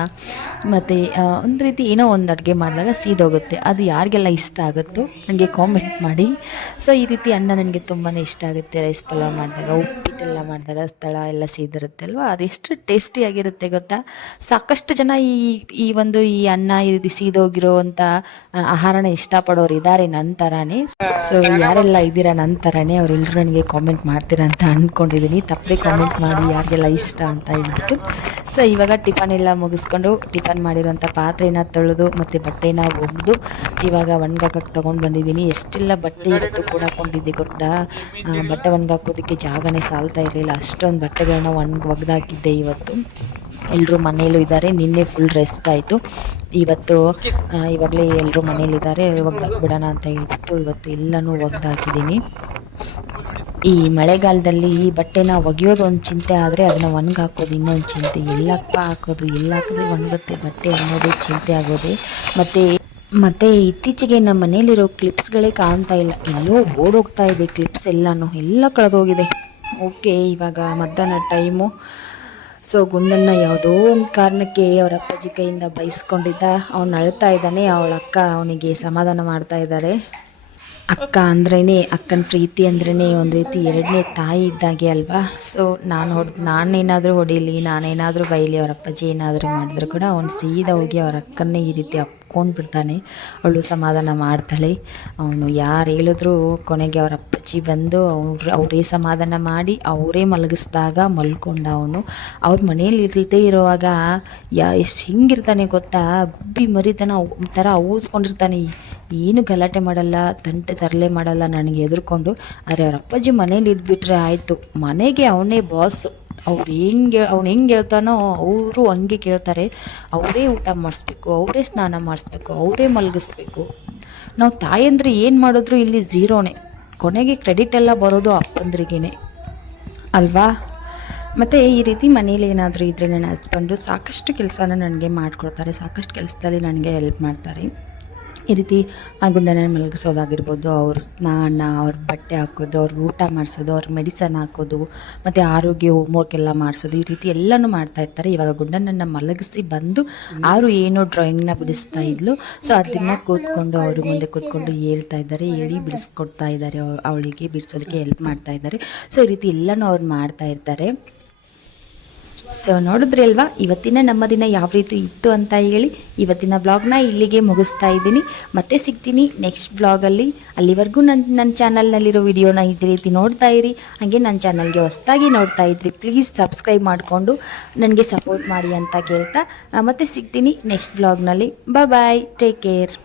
ಮತ್ತು ಒಂದು ರೀತಿ ಏನೋ ಒಂದು ಅಡುಗೆ ಮಾಡಿದಾಗ ಸೀದೋಗುತ್ತೆ, ಅದು ಯಾರಿಗೆಲ್ಲ ಇಷ್ಟ ಆಗುತ್ತೋ ನನಗೆ ಕಾಮೆಂಟ್ ಮಾಡಿ. ಸೊ ಈ ರೀತಿ ಅನ್ನ ನನಗೆ ತುಂಬಾ ಇಷ್ಟ ಆಗುತ್ತೆ. ರೈಸ್ ಪಲಾವ್ ಮಾಡಿದಾಗ, ಉಪ್ಪಿಟ್ಟೆಲ್ಲ ಮಾಡಿದಾಗ ತಳ ಎಲ್ಲ ಸೀದಿರುತ್ತೆ ಅಲ್ವಾ, ಅದೆಷ್ಟು ಟೇಸ್ಟಿಯಾಗಿರುತ್ತೆ ಗೊತ್ತಾ. ಸಾಕಷ್ಟು ಜನ ಈ ಅನ್ನ ಈ ರೀತಿ ಸೀದೋಗಿರೋ ಅಂಥ ಆಹಾರನ ಇಷ್ಟಪಡೋರು ಇದ್ದಾರೆ ನನ್ನ ಥರನೇ. ಸೊ ಯಾರೆಲ್ಲ ಇದ್ದೀರಾ ನನ್ನ ಥರನೇ ಅವರೆಲ್ಲರೂ ನನಗೆ ಕಾಮೆಂಟ್ ಮಾಡ್ತೀರಾ ಅಂತ ಅಂದ್ಕೊಂಡಿದ್ದೀನಿ. ತಪ್ಪದೆ ಕಾಮೆಂಟ್ ಮಾಡಿ ಯಾರಿಗೆಲ್ಲ ಇಷ್ಟ ಅಂತ ಹೇಳ್ಬಿಟ್ಟು. ಸೊ ಇವಾಗ ಟಿಫನ್ ಎಲ್ಲ ಮುಗಿಸ್ಕೊಂಡು ಟಿಫನ್ ಮಾಡಿರೋಂಥ ಪಾತ್ರೆನ ತೊಳೆದು ಮತ್ತು ಬಟ್ಟೆನ ಒಗೆದು ಇವಾಗ ಒಣಗಾಕಕ್ಕೆ ತೊಗೊಂಡು ಬಂದಿದ್ದೀನಿ. ಎಷ್ಟೆಲ್ಲ ಬಟ್ಟೆ ಇವತ್ತು ಕೂಡ ಹಾಕ್ಕೊಂಡಿದ್ದೆ ಗೊತ್ತಾ. ಬಟ್ಟೆ ಒಣಗಾಕೋದಕ್ಕೆ ಜಾಗನೇ ಸಾಲ್ತಾ ಇರಲಿಲ್ಲ, ಅಷ್ಟೊಂದು ಬಟ್ಟೆಗಳನ್ನ ಒಗೆದಾಕಿದ್ದೆ ಇವತ್ತು. ಎಲ್ಲರೂ ಮನೆಯಲ್ಲೂ ಇದ್ದಾರೆ, ನಿನ್ನೆ ಫುಲ್ ರೆಸ್ಟ್ ಆಯಿತು. ಇವಾಗಲೇ ಎಲ್ಲರೂ ಮನೇಲಿದ್ದಾರೆ, ಒಗ್ದಾಕ್ಬಿಡೋಣ ಅಂತ ಹೇಳ್ಬಿಟ್ಟು ಇವತ್ತು ಎಲ್ಲನೂ ಒಗ್ದಾಕಿದ್ದೀನಿ. ಈ ಮಳೆಗಾಲದಲ್ಲಿ ಈ ಬಟ್ಟೆನ ಒಗೆಯೋದು ಒಂದು ಚಿಂತೆ ಆದರೆ ಅದನ್ನು ಒಣಗಾಕೋದು ಇನ್ನೊಂದು ಚಿಂತೆ. ಎಲ್ಲಪ್ಪ ಹಾಕೋದು, ಎಲ್ಲ ಹಾಕಿದ್ರೆ ಒಣಗುತ್ತೆ ಬಟ್ಟೆ ಅನ್ನೋದು ಚಿಂತೆ ಆಗೋದೆ. ಮತ್ತು ಇತ್ತೀಚೆಗೆ ನಮ್ಮ ಮನೇಲಿರೋ ಕ್ಲಿಪ್ಸ್ಗಳೇ ಕಾಣ್ತಾ ಇಲ್ಲ, ಎಲ್ಲೋ ಓಡೋಗ್ತಾ ಇದೆ ಕ್ಲಿಪ್ಸ್ ಎಲ್ಲ ಕಳೆದೋಗಿದೆ. ಓಕೆ, ಇವಾಗ ಮಧ್ಯಾಹ್ನ ಟೈಮು. ಸೊ ಗುಂಡನ್ನ ಯಾವುದೋ ಒಂದು ಕಾರಣಕ್ಕೆ ಅವರ ಅಪ್ಪಾಜಿ ಕೈಯಿಂದ ಬೈಸ್ಕೊಂಡಿದ್ದ, ಅವನು ಅಳ್ತಾ ಇದ್ದಾನೆ. ಅವಳ ಅಕ್ಕ ಅವನಿಗೆ ಸಮಾಧಾನ ಮಾಡ್ತಾ ಇದ್ದಾರೆ. ಅಕ್ಕನ ಪ್ರೀತಿ ಅಂದ್ರೇ ಒಂದು ರೀತಿ ಎರಡನೇ ತಾಯಿ ಇದ್ದಾಗೆ ಅಲ್ವಾ. ಸೊ ನಾನೇನಾದರೂ ಹೊಡೀಲಿ, ನಾನೇನಾದರೂ ಬೈಲಿ, ಅವ್ರ ಅಪ್ಪಾಜಿ ಏನಾದರೂ ಮಾಡಿದ್ರು ಕೂಡ ಅವ್ನು ಸೀದಾ ಹೋಗಿ ಅವ್ರ ಅಕ್ಕನ್ನೇ ಈ ರೀತಿ ಮಲ್ಕೊಂಡು ಬಿಡ್ತಾನೆ. ಅವಳು ಸಮಾಧಾನ ಮಾಡ್ತಾಳೆ. ಅವನು ಯಾರು ಹೇಳಿದ್ರು ಕೊನೆಗೆ ಅವ್ರ ಅಪ್ಪಾಜಿ ಬಂದು ಅವರೇ ಸಮಾಧಾನ ಮಾಡಿ ಅವರೇ ಮಲಗಿಸಿದಾಗ ಮಲ್ಕೊಂಡ ಅವನು. ಅವ್ರ ಮನೇಲಿ ಇಲ್ಲದೆ ಇರುವಾಗ ಎಷ್ಟು ಹಿಂಗಿರ್ತಾನೆ ಗೊತ್ತಾ, ಗುಬ್ಬಿ ಮರಿತಾನೆ ಥರ ಊಸ್ಕೊಂಡಿರ್ತಾನೆ. ಏನು ಗಲಾಟೆ ಮಾಡಲ್ಲ, ತಂಟೆ ತರಲೆ ಮಾಡಲ್ಲ ನನಗೆ ಹೆದರ್ಕೊಂಡು. ಆದರೆ ಅವ್ರ ಅಪ್ಪಾಜಿ ಮನೇಲಿ ಇದ್ಬಿಟ್ರೆ ಆಯಿತು, ಮನೆಗೆ ಅವನೇ ಬಾಸು. ಅವ್ನು ಹೆಂಗೆ ಹೇಳ್ತಾನೋ ಅವರು ಹಂಗೆ ಕೇಳ್ತಾರೆ. ಅವರೇ ಊಟ ಮಾಡಿಸ್ಬೇಕು, ಅವರೇ ಸ್ನಾನ ಮಾಡಿಸ್ಬೇಕು, ಅವರೇ ಮಲಗಿಸ್ಬೇಕು. ನಾವು ತಾಯಂದ್ರೆ ಏನು ಮಾಡಿದ್ರು ಇಲ್ಲಿ ಝೀರೋನೇ. ಕೊನೆಗೆ ಕ್ರೆಡಿಟ್ ಎಲ್ಲ ಬರೋದು ಅಪ್ಪಂದ್ರಿಗೇ ಅಲ್ವಾ. ಮತ್ತು ಈ ರೀತಿ ಮನೇಲಿ ಏನಾದರೂ ಇದ್ದರೆ ನನ್ನ ಹಸ್ಬೆಂಡು ಸಾಕಷ್ಟು ಕೆಲಸನ ನನಗೆ ಮಾಡಿಕೊಡ್ತಾರೆ, ಸಾಕಷ್ಟು ಕೆಲಸದಲ್ಲಿ ನನಗೆ ಹೆಲ್ಪ್ ಮಾಡ್ತಾರೆ. ಈ ರೀತಿ ಆ ಗುಂಡನ ಮಲಗಿಸೋದಾಗಿರ್ಬೋದು, ಅವ್ರ ಸ್ನಾನ, ಅವ್ರ ಬಟ್ಟೆ ಹಾಕೋದು, ಅವ್ರಿಗೆ ಊಟ ಮಾಡಿಸೋದು, ಅವ್ರಿಗೆ ಮೆಡಿಸನ್ ಹಾಕೋದು, ಮತ್ತು ಆರೋಗ್ಯ ಹೋಮ್ವರ್ಕ್ ಎಲ್ಲ ಮಾಡಿಸೋದು, ಈ ರೀತಿ ಎಲ್ಲನೂ ಮಾಡ್ತಾಯಿರ್ತಾರೆ. ಇವಾಗ ಗುಂಡನನ್ನು ಮಲಗಿಸಿ ಬಂದು ಆರು ಏನೋ ಡ್ರಾಯಿಂಗ್ನ ಬಿಡಿಸ್ತಾ ಇದ್ಲು. ಸೊ ಅದನ್ನು ಕೂತ್ಕೊಂಡು ಅವ್ರ ಮುಂದೆ ಕೂತ್ಕೊಂಡು ಹೇಳ್ತಾ ಇದ್ದಾರೆ, ಹೇಳಿ ಬಿಡಿಸ್ಕೊಡ್ತಾ ಇದ್ದಾರೆ. ಅವಳಿಗೆ ಬಿಡಿಸೋದಕ್ಕೆ ಹೆಲ್ಪ್ ಮಾಡ್ತಾ ಇದ್ದಾರೆ. ಸೊ ಈ ರೀತಿ ಎಲ್ಲನೂ ಅವ್ರು ಮಾಡ್ತಾ ಇರ್ತಾರೆ. ಸೊ ನೋಡಿದ್ರಿ ಅಲ್ವಾ ಇವತ್ತಿನ ನಮ್ಮ ದಿನ ಯಾವ ರೀತಿ ಇತ್ತು ಅಂತ ಹೇಳಿ. ಇವತ್ತಿನ ಬ್ಲಾಗ್ನ ಇಲ್ಲಿಗೆ ಮುಗಿಸ್ತಾ ಇದ್ದೀನಿ. ಮತ್ತೆ ಸಿಗ್ತೀನಿ ನೆಕ್ಸ್ಟ್ ಬ್ಲಾಗಲ್ಲಿ. ಅಲ್ಲಿವರೆಗೂ ನನ್ನ ಚಾನಲ್ನಲ್ಲಿರೋ ವಿಡಿಯೋನ ಇದೇ ರೀತಿ ನೋಡ್ತಾ ಇರಿ. ಹಾಗೆ ನನ್ನ ಚಾನಲ್ಗೆ ಹೊಸದಾಗಿ ನೋಡ್ತಾ ಇದ್ರಿ ಪ್ಲೀಸ್ ಸಬ್ಸ್ಕ್ರೈಬ್ ಮಾಡಿಕೊಂಡು ನನಗೆ ಸಪೋರ್ಟ್ ಮಾಡಿ ಅಂತ ಕೇಳ್ತಾ ಮತ್ತೆ ಸಿಗ್ತೀನಿ ನೆಕ್ಸ್ಟ್ ಬ್ಲಾಗ್ನಲ್ಲಿ. ಬಾಯ್, ಟೇಕ್ ಕೇರ್.